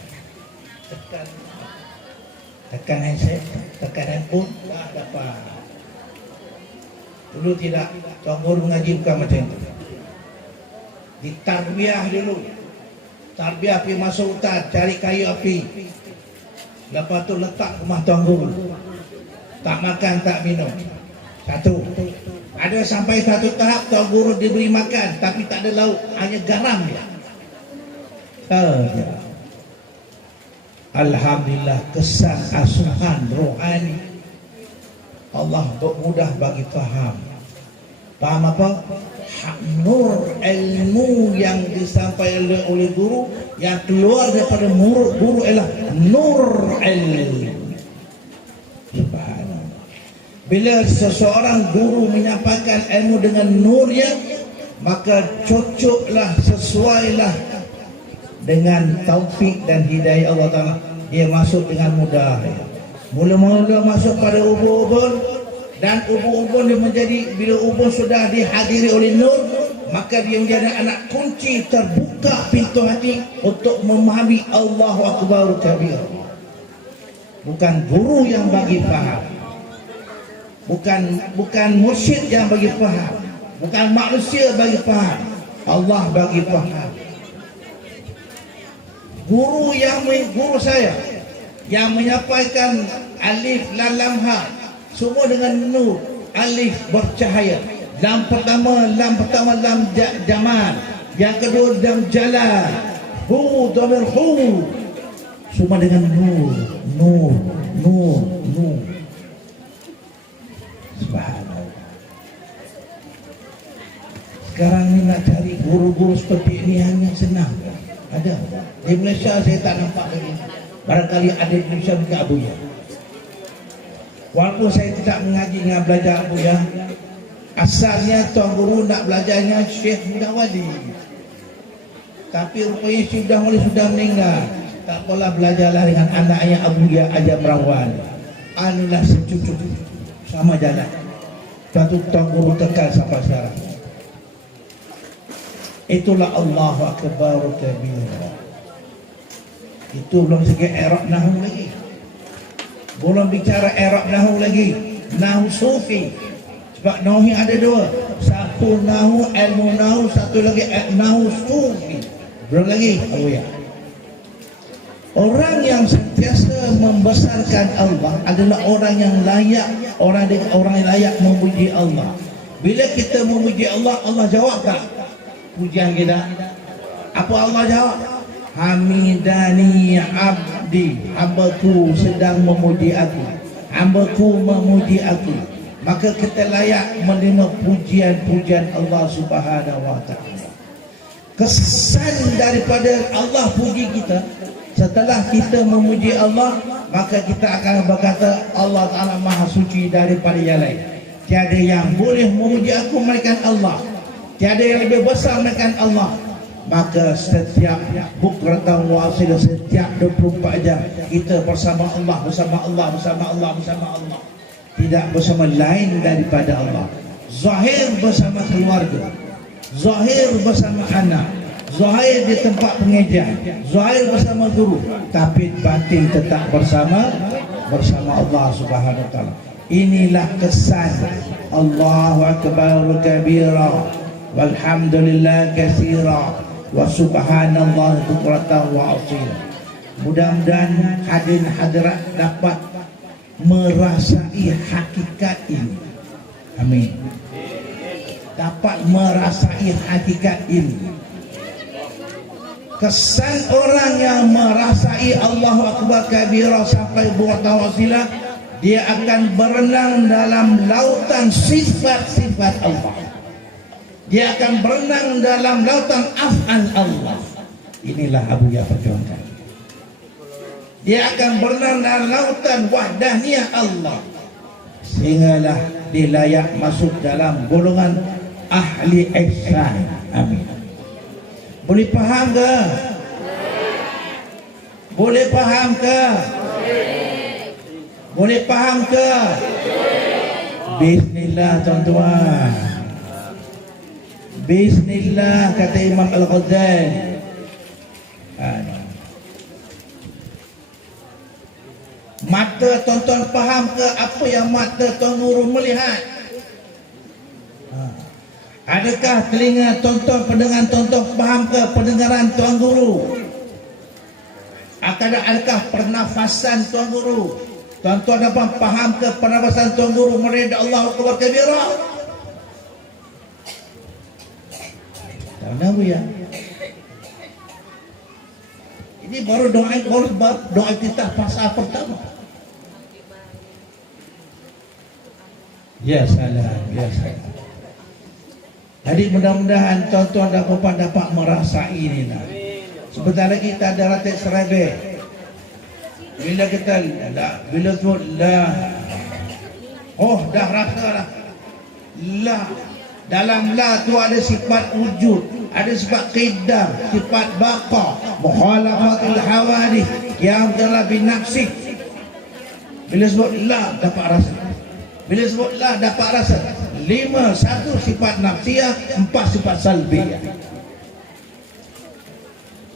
Tekan handset, tekan handphone, tak dapat. Dulu tidak, Tuan Guru mengaji bukan macam itu. Ditarbiah dulu. Tarbiah pergi masuk hutan, cari kayu api. Lepas tu letak rumah Tuan Guru. Tak makan, tak minum. Satu. Ada sampai satu tahap Tuan Guru diberi makan, tapi tak ada lauk, hanya garam dia. Alhamdulillah, kesan asuhan rohani. Allah mudah bagi faham. Faham apa? Nur ilmu yang disampaikan oleh guru, yang keluar daripada mulut guru ialah nur ilmu. Subhanallah. Bila seseorang guru menyampaikan ilmu dengan nurnya, maka cocoklah, sesuailah dengan taufik dan hidayah Allah Ta'ala. Dia masuk dengan mudah. Mula-mula masuk pada ubun-ubun, dan ubun-ubun dia menjadi, bila ubun sudah dihadiri oleh nur, maka dia menjadi anak kunci, terbuka pintu hati untuk memahami Allahu Akbar kabir. Bukan guru yang bagi faham, bukan mursyid yang bagi faham, bukan manusia bagi faham, Allah bagi faham. Guru saya yang menyampaikan alif lam lam ha, semua dengan nur. Alif bercahaya. Lam pertama lam jamal. Yang kedua lam jalal. Hu dhamir hu. Semua dengan nur. Subhanallah. Sekarang ni nak cari guru-guru seperti ini hanya senang. Ada. Di Malaysia saya tak nampak lagi. Barangkali ada di Malaysia bukan Abuya. Walaupun saya tidak mengaji dengan belajar Abuya, Asalnya Tuan Guru nak belajarnya Syekh Muda Wali, tapi rupanya Syekh Muda Wali sudah meninggal. Tak apalah, belajarlah dengan anaknya Abu Ya Ajar Merawan. Anulah secucuk sama jalan. Tuan Guru tekan sampai sekarang. Itulah Allahu Akbar kabira. Itu belum segi i'rab nahwu lagi. Belum bicara i'rab nahwu lagi. Nahwu sufi. Sebab nahwu ada dua. Satu nahwu ilmu nahwu, satu lagi nahwu sufi. Belum lagi ya. Orang yang sentiasa membesarkan Allah adalah orang yang layak, orang yang layak memuji Allah. Bila kita memuji Allah, Allah jawab tak pujian kita? Apa Allah jawab? Hamidani abdi, hambaku sedang memuji aku, hambaku memuji aku. Maka kita layak menerima pujian-pujian Allah Subhanahu wa ta'ala. Kesan daripada Allah puji kita, setelah kita memuji Allah, maka kita akan berkata Allah Ta'ala maha suci daripada yang lain. Tiada yang boleh memuji aku melainkan Allah, tiada yang lebih besar melainkan Allah. Maka setiap bukratan wasilah, setiap 24 jam kita bersama Allah, bersama Allah, bersama Allah, bersama Allah, tidak bersama lain daripada Allah. Zahir bersama keluarga, zahir bersama anak, zahir di tempat pengajian, zahir bersama guru, tapi batin tetap bersama Allah Subhanahu wa ta'ala. Inilah kesan Allahu Akbar kabira walhamdulillah katsira wa subhanallah bukratan wa asila. Mudah-mudahan hadirin hadirat dapat merasai hakikat ini. Amin. Dapat merasai hakikat ini. Kesan orang yang merasai Allahu Akbar kabira sampai bukratan wa asila, dia akan berenang dalam lautan sifat-sifat Allah. Dia akan berenang dalam lautan af'al Allah. Inilah Abu Ya perjuangkan. Dia akan berenang dalam lautan wahdaniyah Allah, sehinggalah dia layak masuk dalam golongan ahli ihsan. Amin. Boleh faham ke? Boleh faham ke? Boleh faham ke? Bismillah tuan-tuan. Bismillah kata Imam Al-Ghazali. Mata tuan-tuan faham ke apa yang mata Tuan Guru melihat? Adakah telinga tuan-tuan, pendengaran tuan-tuan faham ke pendengaran Tuan Guru? Adakah pernafasan Tuan Guru? Tuan-tuan dapat faham ke pernafasan Tuan Guru mereda Allahu Akbar kabira? Tahu ya? Ini baru doa kita fasa pertama. Ya salam, ya salam. Jadi mudah-mudahan tuan-tuan dan puan dapat merasai ini lah. Sebentar lagi kita ada ratik serabih. Bila kita bila sebut la, oh dah rasa lah. La, dalam la tu ada sifat wujud, ada sifat qidam, sifat baqa, mukhalafatul hawadith, yang telah binafsik. Bila sebut la dapat rasa. Bila sebut la dapat rasa. 5, 1 sifat nafsiyah, 4 sifat salbiyah.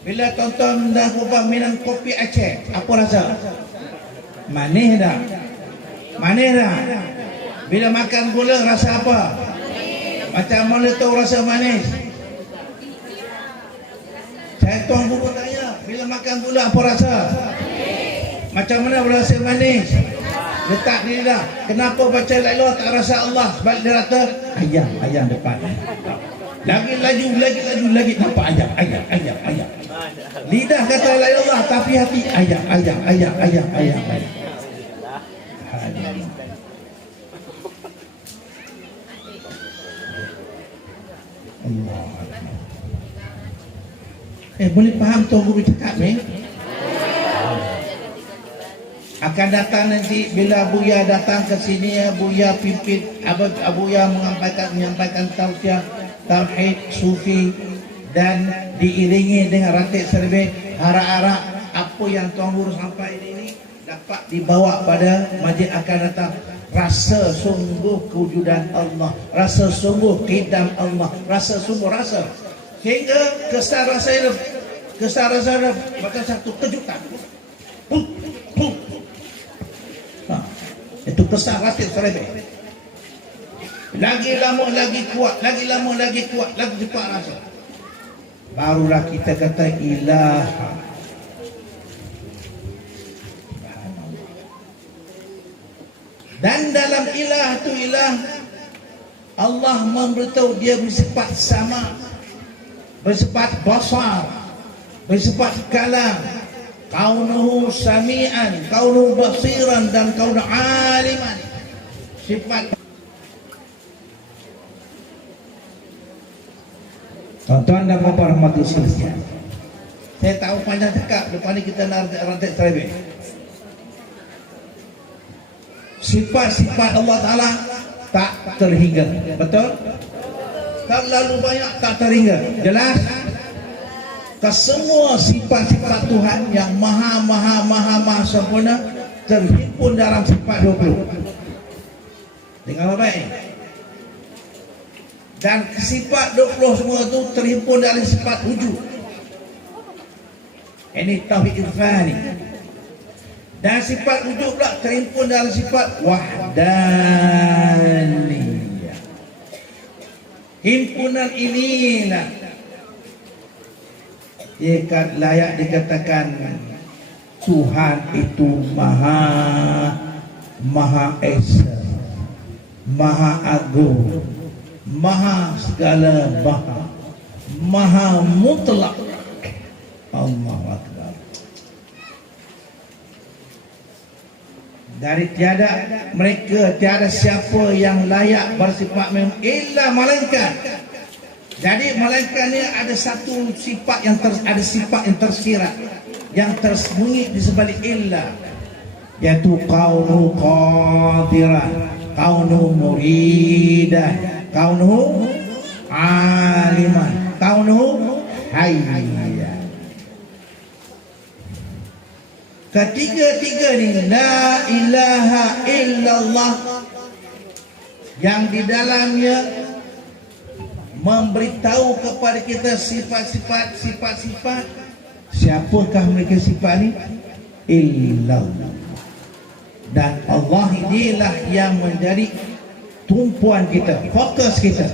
Bila tuan-tuan dah minum kopi Aceh, apa rasa? Manis dah. Manis dah. Bila makan gula rasa apa? Macam mana tahu rasa manis? Saya Tuan Guru tanya, bila makan gula apa rasa? Macam mana rasa manis? Letak di lidah. Kenapa baca la ilaha tak rasa Allah? Sebab dia kata ayam depan. Lagi laju nampak ayam. Lidah kata la ilaha tapi hati ayam. Allah. Boleh faham Tuan Guru cakap ni? Akan datang nanti bila Buya datang ke sini, Buya pimpin, Buya menyampaikan tausiah tauhid sufi dan diiringi dengan ratib serbih. Harap-harap apa yang Tuan Guru sampai ini dapat dibawa pada majlis akan datang. Rasa sungguh kewujudan Allah, rasa sungguh kidam Allah, rasa sungguh rasa, sehingga kesan rasa ini bakal satu kejutan. Itu kesan ratib serbih. Lagi lama lagi kuat, lagi lama lagi kuat, lagi cepat rasa. Barulah kita kata ilaha. Dan dalam ilah tu ilah, Allah memberitahu dia bersifat sama, bersifat basar, bersifat kalam, kaunuhu sami'an, kaunuhu basiran, dan kaunuhu aliman. Sifat. Tuan-tuan dan puan-puan rahmati sekalian, saya tahu panjang cakap, depan ni kita nak rantai serbih. Sifat-sifat Allah Ta'ala tak terhingga. Betul? Terlalu banyak tak terhingga. Jelas? Kesemua sifat-sifat Tuhan yang maha sempurna terhimpun dalam sifat 20. Dengar baik. Dan sifat 20 semua itu terhimpun dalam sifat wujud. Ini tauhid irfani. Dan sifat wujud pula terhimpun dalam sifat wahdaniyah. Himpunan inilah dia layak dikatakan Tuhan itu Maha Esa, Maha Agung, Maha segala Maha mutlak. Allahu Akbar. Dari mereka tiada siapa yang layak bersifat memang illa malaikat. Jadi malaikat ni ada satu sifat yang ada sifat yang tersirat, yang tersembunyi di sebalik illa, yaitu kaunu qadirah, kaunu muridah, kaunu aliman, kaunu hayya. Ketiga-tiga ni la ilaha illallah, yang di dalamnya memberitahu kepada kita sifat-sifat. Siapakah mereka sifat ni? Illallah. Dan Allah inilah yang menjadi tumpuan kita, fokus kita.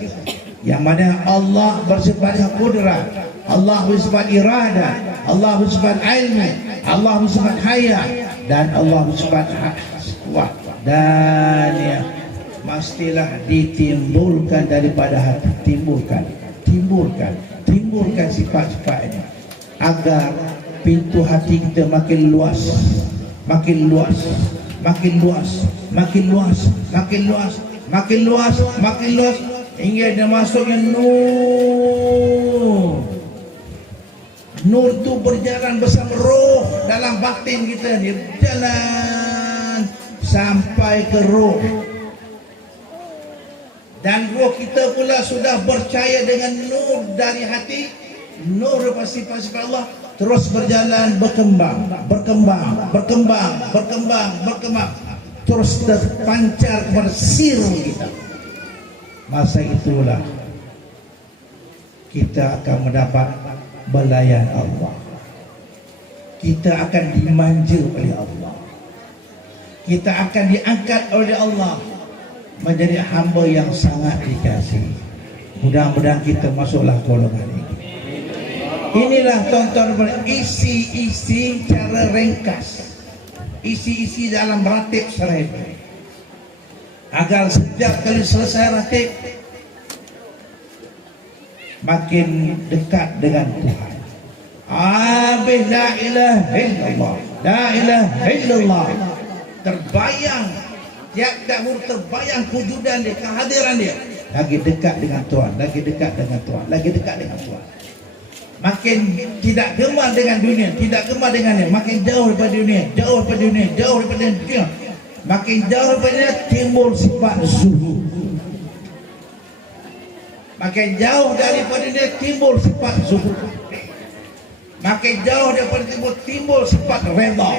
Yang mana Allah bersifat qudrah, Allah bersifat iradah, Allah bersifat ilmu, Allah bersifat haya, dan Allah bersifat kuat. Dan ya, mestilah ditimbulkan daripada hati, timbulkan sifat-sifatnya, agar pintu hati kita makin luas, hingga dia masuknya nur itu berjalan bersama roh dalam batin kita, dia berjalan sampai ke roh, dan roh kita pula sudah percaya dengan nur dari hati, nur sifat-sifat Allah, terus berjalan, berkembang, terus terpancar kepada siru kita. Masa itulah kita akan mendapat belayan Allah. Kita akan dimanja oleh Allah. Kita akan diangkat oleh Allah menjadi hamba yang sangat dikasihi. Mudah-mudahan kita masuklah golongan ini. Inilah tuan-tuan isi cara ringkas, isi dalam ratib serbih, agar setiap kali selesai ratib makin dekat dengan Tuhan. Habis la ilaha illallah, la ilaha illallah, terbayang tiap huruf, terbayang kewujudan dia, kehadiran dia, lagi dekat dengan Tuhan, lagi dekat dengan Tuhan. makin tidak gemar dengan dunia, tidak gemar dengannya, makin jauh daripada dunia, jauh daripada dunia, jauh daripada dunia, makin jauh daripada dunia, timbul sifat zuhud. Makin jauh daripada dunia, timbul sifat zuhud. Makin jauh daripada timbul sifat redha.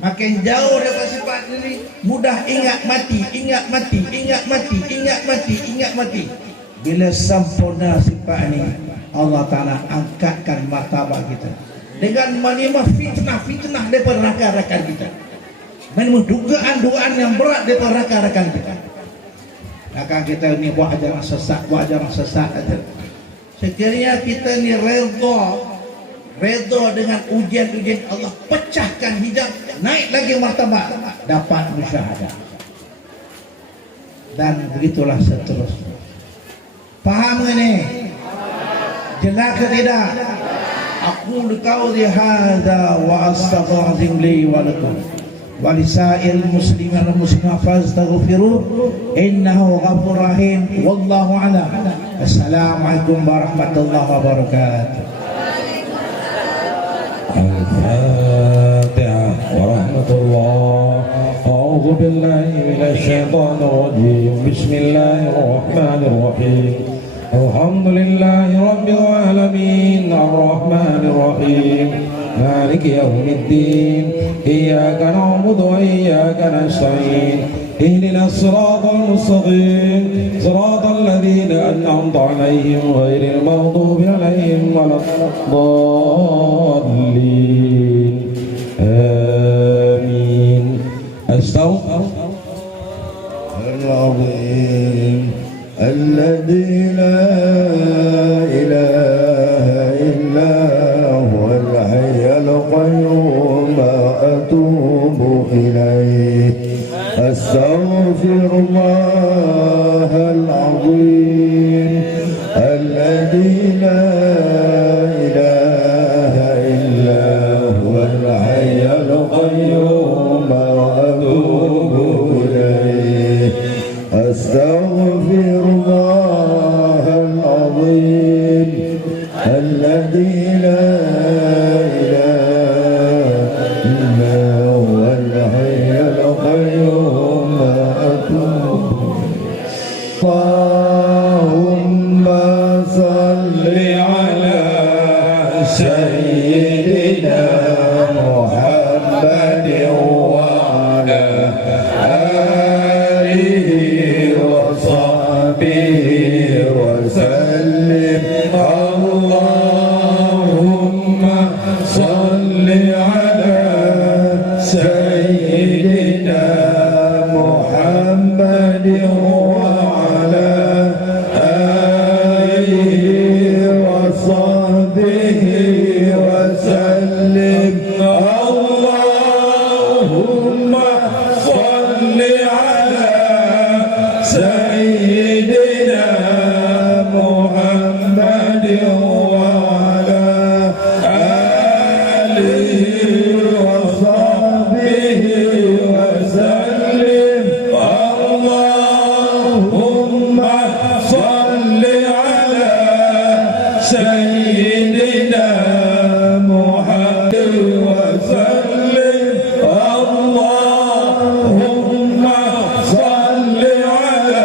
Makin jauh daripada sifat ini, mudah ingat mati, ingat mati, ingat mati, ingat mati, ingat mati. Bila sempurna sifat ini, Allah Ta'ala angkatkan martabat kita dengan menerima fitnah-fitnah daripada rakan-rakan kita, menerima dugaan-dugaan yang berat daripada rakan-rakan kita. Rakan kita ni buat ajaran sesat, buat ajaran sesat aja. Sekiranya kita ni redha dengan ujian-ujian Allah, pecahkan hijab, naik lagi martabat, dapat musyahadah, dan begitulah seterusnya. Faham ini? Jelas ke tidak? Aku qauli hadza wa astaghfiru li wa lakum wa lisairil muslimin wal muslimat fastaghfiru innahu ghafurur rahim. Wallahu a'lam. Assalamualaikum warahmatullahi wabarakatuh. الفاتحة ورحمة الله. أعوذ بالله من الشيطان الرجيم. بسم الله الرحمن الرحيم. الحمد لله رب العالمين الرحمن الرحيم مالك يوم الدين إياك نعبد وإياك نستعين اهدنا الصراط المستقيم صراط الذين أنعمت عليهم غير المغضوب عليهم ولا الضالين آمين. أستغفر العظيم الذي لا إله إلا هو الحي القيوم أتوب إليه. أستغفر الله العظيم الذي لا إله إلا هو الحي القيوم أتوب إليه. أستغفر الله العظيم الذي لا إله إلا هو الحي القيوم أتوب. اللهم صل على سيدنا محمد وعلى آله وصحبه وسلم. اللهم صل على سيدنا محمد وعلى آله وصحبه وسلم. اللهم صل على سيدنا محمد وعلى آله وصحبه وسلم. اللهم صل على سيدنا محمد وسلم. اللهم صل على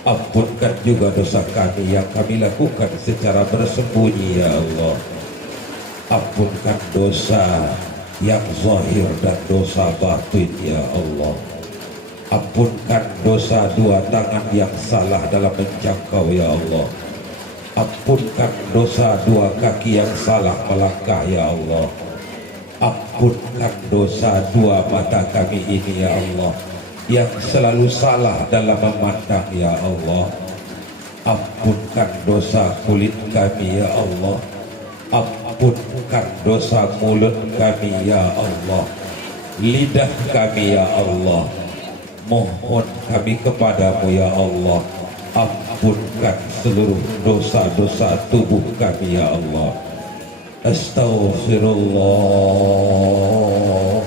Ampunkan juga dosa kami yang kami lakukan secara bersembunyi ya Allah. Ampunkan dosa yang zahir dan dosa batin ya Allah. Ampunkan dosa dua tangan yang salah dalam menjangkau ya Allah. Ampunkan dosa dua kaki yang salah melangkah ya Allah. Ampunkan dosa dua mata kami ini ya Allah, yang selalu salah dalam memandang ya Allah. Ampunkan dosa kulit kami ya Allah. Ampunkan dosa mulut kami ya Allah, lidah kami ya Allah. Mohon kami kepadamu ya Allah, ampunkan seluruh dosa-dosa tubuh kami ya Allah. Astaghfirullah,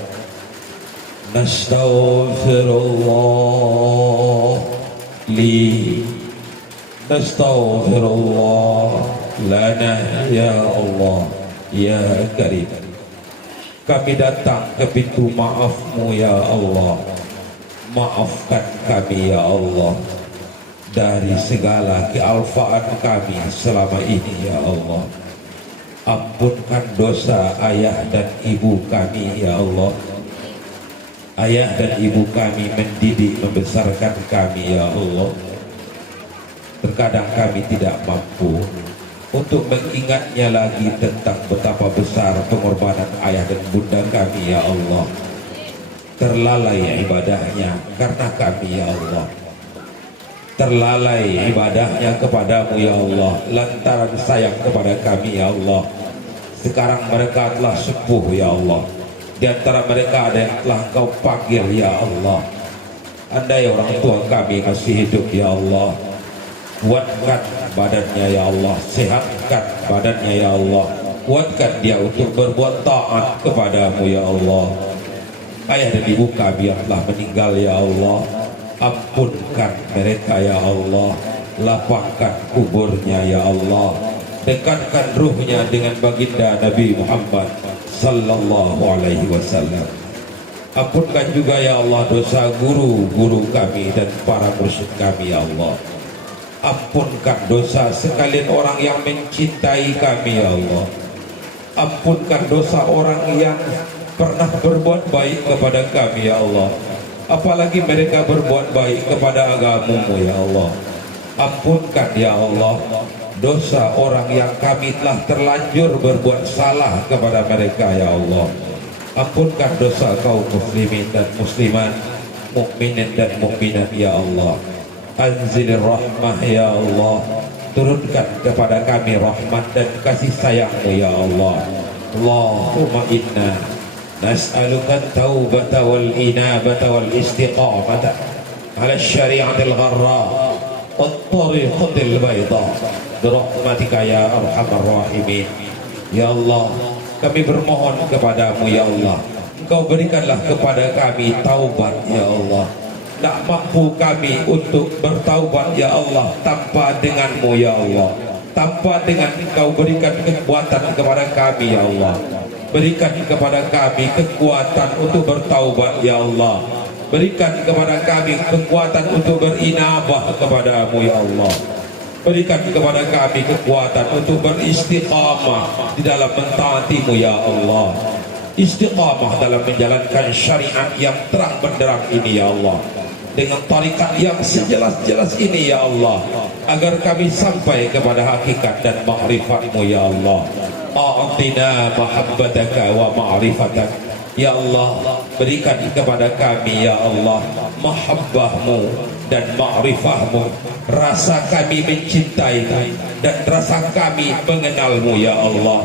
nastaghfirullah li, nastaghfirullah lana ya Allah ya Karim. Kami datang ke pintu maafmu ya Allah. Maafkan kami ya Allah dari segala kealfaan kami selama ini ya Allah. Ampunkan dosa ayah dan ibu kami ya Allah. Ayah dan ibu kami mendidik membesarkan kami ya Allah. Terkadang kami tidak mampu untuk mengingatnya lagi tentang betapa besar pengorbanan ayah dan bunda kami ya Allah. Terlalai ibadahnya karena kami ya Allah. Terlalai ibadahnya kepadamu ya Allah, lantaran sayang kepada kami ya Allah. Sekarang mereka telah sepuh ya Allah. Di antara mereka ada yang telah Engkau panggil ya Allah. Andai orang tua kami masih hidup ya Allah, kuatkan badannya ya Allah, sehatkan badannya ya Allah, kuatkan dia untuk berbuat taat kepadamu ya Allah. Ayah dan ibu kami yang telah meninggal ya Allah, ampunkan mereka ya Allah, lapangkan kuburnya ya Allah, dekatkan ruhnya dengan baginda Nabi Muhammad sallallahu alaihi wasallam. Ampunkan juga ya Allah dosa guru-guru kami dan para mursyid kami ya Allah. Ampunkan dosa sekalian orang yang mencintai kami ya Allah. Ampunkan dosa orang yang pernah berbuat baik kepada kami ya Allah, apalagi mereka berbuat baik kepada agamamu ya Allah. Ampunkan ya Allah dosa orang yang kami telah terlanjur berbuat salah kepada mereka ya Allah. Ampunkan dosa kaum muslimin dan muslimat, mukminin dan mukminat ya Allah. Anzilir rahmah ya Allah, turunkan kepada kami rahmat dan kasih sayangmu ya Allah. Allahumma inna nas'aluka taubata wal inabata wal istiqamata ala syari'atil gharra wat tariqatil bayda birahmatika ya arhamar rahimin. Ya Allah, kami bermohon kepadamu ya Allah, Engkau berikanlah kepada kami taubat ya Allah. Tak mampu kami untuk bertaubat ya Allah tanpa denganmu ya Allah, tanpa dengan Engkau berikan kekuatan kepada kami ya Allah. Berikan kepada kami kekuatan untuk bertaubat ya Allah. Berikan kepada kami kekuatan untuk berinabah kepadamu ya Allah. Berikan kepada kami kekuatan untuk beristiqamah di dalam mentaatimu ya Allah. Istiqamah dalam menjalankan syariat yang terang benderang ini ya Allah, dengan tarikat yang sejelas-jelas ini ya Allah, agar kami sampai kepada hakikat dan ma'rifatmu ya Allah. A'tina mahabbataka wa ma'rifatak ya Allah. Berikan kepada kami ya Allah mahabbahmu dan ma'rifahmu, rasa kami mencintaimu dan rasa kami mengenalmu ya Allah.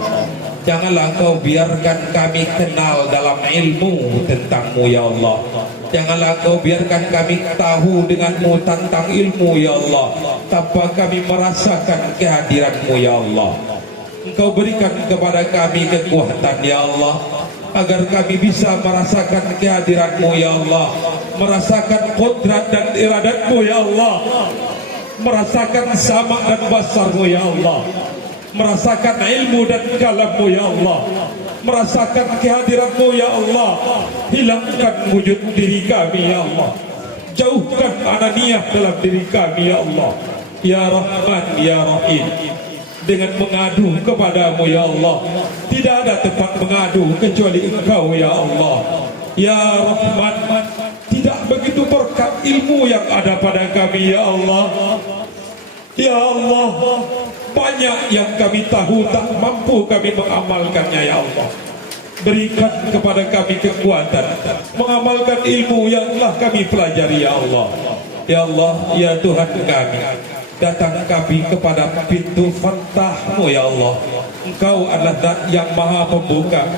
Janganlah Kau biarkan kami kenal dalam ilmu tentangmu ya Allah. Janganlah Kau biarkan kami tahu denganmu tentang ilmu ya Allah, tanpa kami merasakan kehadiranmu ya Allah. Engkau berikan kepada kami kekuatan ya Allah, agar kami bisa merasakan kehadiranmu ya Allah, merasakan kodrat dan iradatmu ya Allah, merasakan sama dan basarmu ya Allah, merasakan ilmu dan kalammu ya Allah, merasakan kehadiranmu ya Allah. Hilangkan wujud diri kami ya Allah, Jauhkan ananiah dalam diri kami ya Allah. Ya Rahman ya Rahim, dengan mengadu kepadamu ya Allah, tidak ada tempat mengadu kecuali Engkau ya Allah. Ya Rahman, tidak begitu berkat ilmu yang ada pada kami ya Allah. Ya Allah, banyak yang kami tahu tak mampu kami mengamalkannya ya Allah. Berikan kepada kami kekuatan mengamalkan ilmu yang telah kami pelajari ya Allah. Ya Allah, ya Tuhan kami, datang kami kepada pintu Fantah-Mu ya Allah. Engkau adalah Zat yang Maha Pembuka,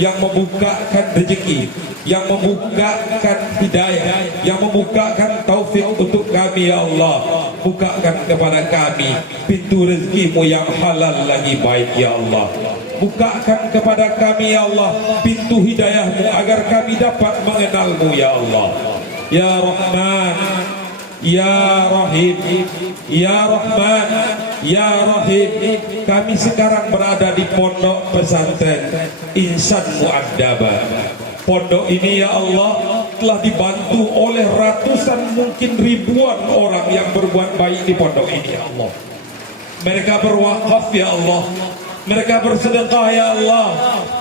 yang membukakan rezeki, yang membukakan hidayah, yang membukakan taufik untuk kami ya Allah. Bukakan kepada kami pintu rezeki-Mu yang halal lagi baik ya Allah. Bukakan kepada kami ya Allah pintu hidayah-Mu agar kami dapat mengenal-Mu ya Allah. Ya Rahman, Ya Rahim, Ya Rahman, Ya Rahim. Kami sekarang berada di pondok pesantren Insan Mu'addabah. Pondok ini ya Allah telah dibantu oleh ratusan mungkin ribuan orang yang berbuat baik di pondok ini ya Allah. Mereka berwakaf ya Allah, mereka bersedekah ya Allah,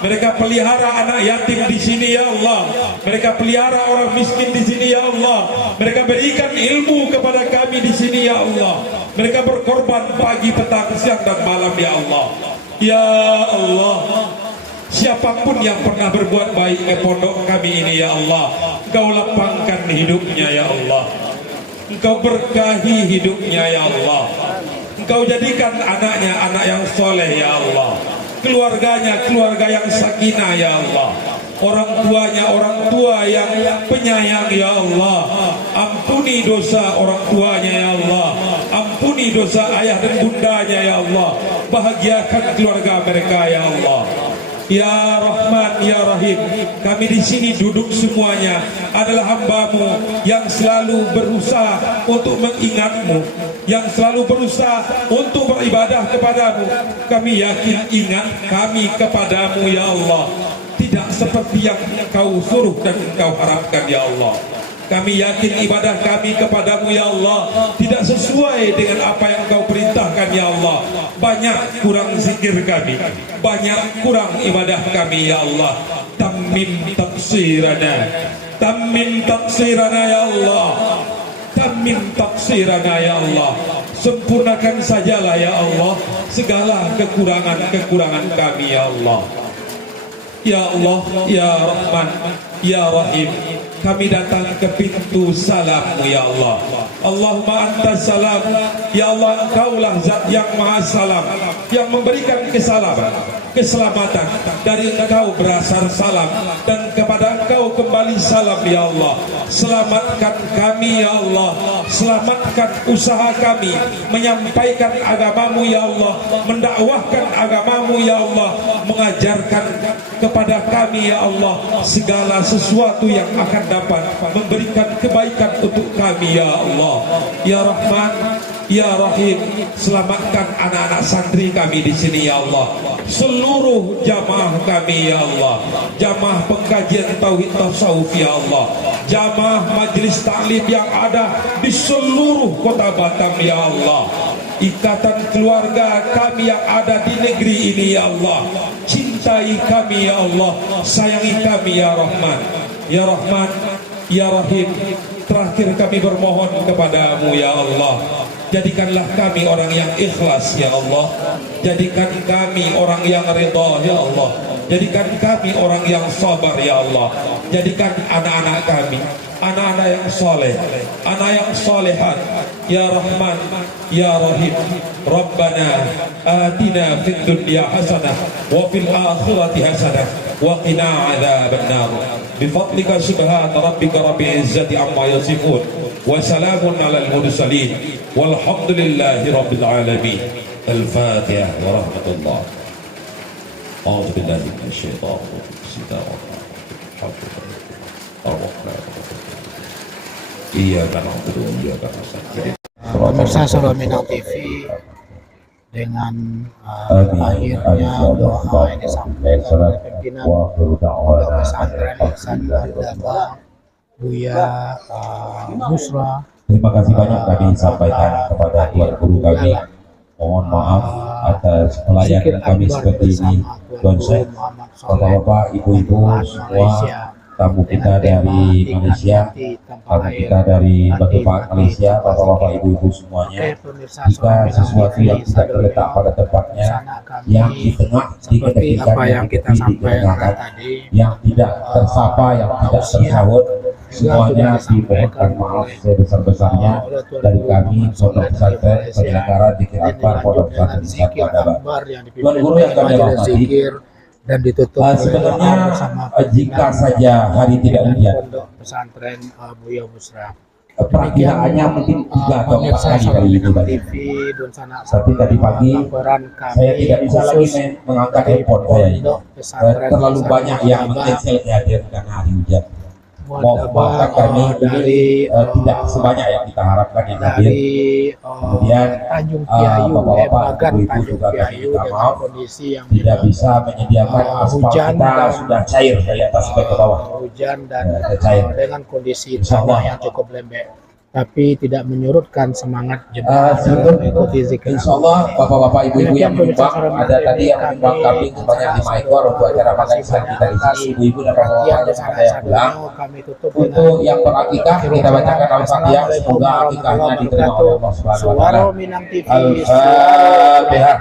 mereka pelihara anak yatim di sini ya Allah, mereka pelihara orang miskin di sini ya Allah, mereka berikan ilmu kepada kami di sini ya Allah, mereka berkorban pagi, petang, siang dan malam ya Allah. Ya Allah, siapapun yang pernah berbuat baik ke pondok kami ini ya Allah, Engkau lapangkan hidupnya ya Allah, Engkau berkahi hidupnya ya Allah. Engkau jadikan anaknya anak yang soleh ya Allah, keluarganya keluarga yang sakinah ya Allah, orang tuanya orang tua yang penyayang ya Allah. Ampuni dosa orang tuanya ya Allah, ampuni dosa ayah dan bundanya ya Allah, bahagiakan keluarga mereka ya Allah. Ya Rahman, Ya Rahim, kami di sini duduk semuanya adalah hamba-Mu yang selalu berusaha untuk mengingat-Mu, yang selalu berusaha untuk beribadah kepada-Mu. Kami yakin ingat kami kepada-Mu ya Allah tidak seperti yang Engkau suruh dan Engkau harapkan ya Allah. Kami yakin ibadah kami kepadamu ya Allah tidak sesuai dengan apa yang Engkau perintahkan ya Allah. Banyak kurang zikir kami, banyak kurang ibadah kami ya Allah. Tammim taksirana, tammim taksirana ya Allah, tammim taksirana ya Allah. Sempurnakan sajalah ya Allah segala kekurangan-kekurangan kami ya Allah. Ya Allah, Ya Rahman, Ya Rahim, kami datang ke pintu salam-Mu ya Allah. Allahumma antas salam, ya Allah Engkaulah Zat yang Maha Salam, yang memberikan kesalaman, keselamatan. Dari Engkau berasal salam dan kepada Engkau kembali salam ya Allah. Selamatkan kami ya Allah, selamatkan usaha kami menyampaikan agama-Mu ya Allah, mendakwahkan agama-Mu ya Allah, mengajarkan kepada kami ya Allah segala sesuatu yang akan dapat memberikan kebaikan untuk kami ya Allah. Ya Rahman, Ya Rahim, selamatkan anak-anak santri kami di sini ya Allah, seluruh jamaah kami ya Allah, jamaah pengkajian tauhid tasawuf ya Allah, jamaah majlis taklim yang ada di seluruh kota Batam ya Allah, ikatan keluarga kami yang ada di negeri ini ya Allah. Cintai kami ya Allah, sayangi kami ya Rahman, Ya Rahman, Ya Rahim. Terakhir kami bermohon kepadamu ya Allah, jadikanlah kami orang yang ikhlas ya Allah, jadikan kami orang yang ridha ya Allah, jadikan kami orang yang sabar ya Allah, jadikan anak-anak kami anak-anak yang soleh, anak yang solehat ya Rahman, Ya Rahim. Rabbana atina fid dunya hasanah wa fil akhirati hasanah wa qina adzabannar. Bifadlika subhana rabbika rabbil izzati amma yasifun wa salamun alal mursalin walhamdulillahi rabbil alamin. Al-Fatihah wa rahmatullah. A'udzu billahi minasyaitonir rajim. Bismillahirrahmanirrahim. Iya kan pemirsa Solo Minang TV, dengan akhirnya doa yang disampaikan oleh pimpinan Pondok Pesantren Insan Mu'addabah Buya Busra. Terima kasih banyak kami sampaikan kepada Tuan Guru kami. Mohon maaf atas pelayanan kami seperti ini. Tuan Syekh, Bapak-bapak, Ibu-ibu, semua tamu kita dari Malaysia, tamu kita dari Batu-Pahat Malaysia, Bapak-bapak, Ibu-ibu semuanya. Jika sesuatu yang tidak terletak pada tempatnya, yang di tengah diketepikan, yang dikenakan, yang tidak tersapa, yang tidak tersahut, semuanya dimohonkan maaf sebesar-besarnya dari kami Pondok Pesantren penyelenggara Dikir-Akbar Pondok Pesantren Nusantara. Tuan Guru yang kami hormati, dan ditutup sebenarnya jika saja hari tidak hujan, Pondok Pesantren Buya Busra. perakiraannya mungkin 3 atau 4 kali dari itu tadi. Tapi tadi pagi saya tidak bisa lagi mengangkat handphone saya ini. Terlalu banyak yang meng-cancel kehadiran karena hari hujan. Bahkan kami ini tidak sebanyak yang kita harapkan yang hadir. Kemudian bapak-bapak, ibu-ibu juga kami minta maaf tidak bisa menyediakan aspal, kita sudah cair dari atas sampai ke bawah. Hujan dan cair. dengan kondisi tanah yang cukup lembek, tapi tidak menyurutkan semangat jemaah mengikuti zikir. Insya Allah bapak-bapak, ibu-ibu yang menyumbang, ada tadi yang menyumbang kambing sebanyak 5 ekor untuk acara makan siang kita di sini. Ibu-ibu dan bapak-bapak yang saya pulang, untuk yang berakikah kita bacakan Al-Fatihah, semoga akikahnya diterima oleh Allah Subhanahu wa taala. Al-Fatihah.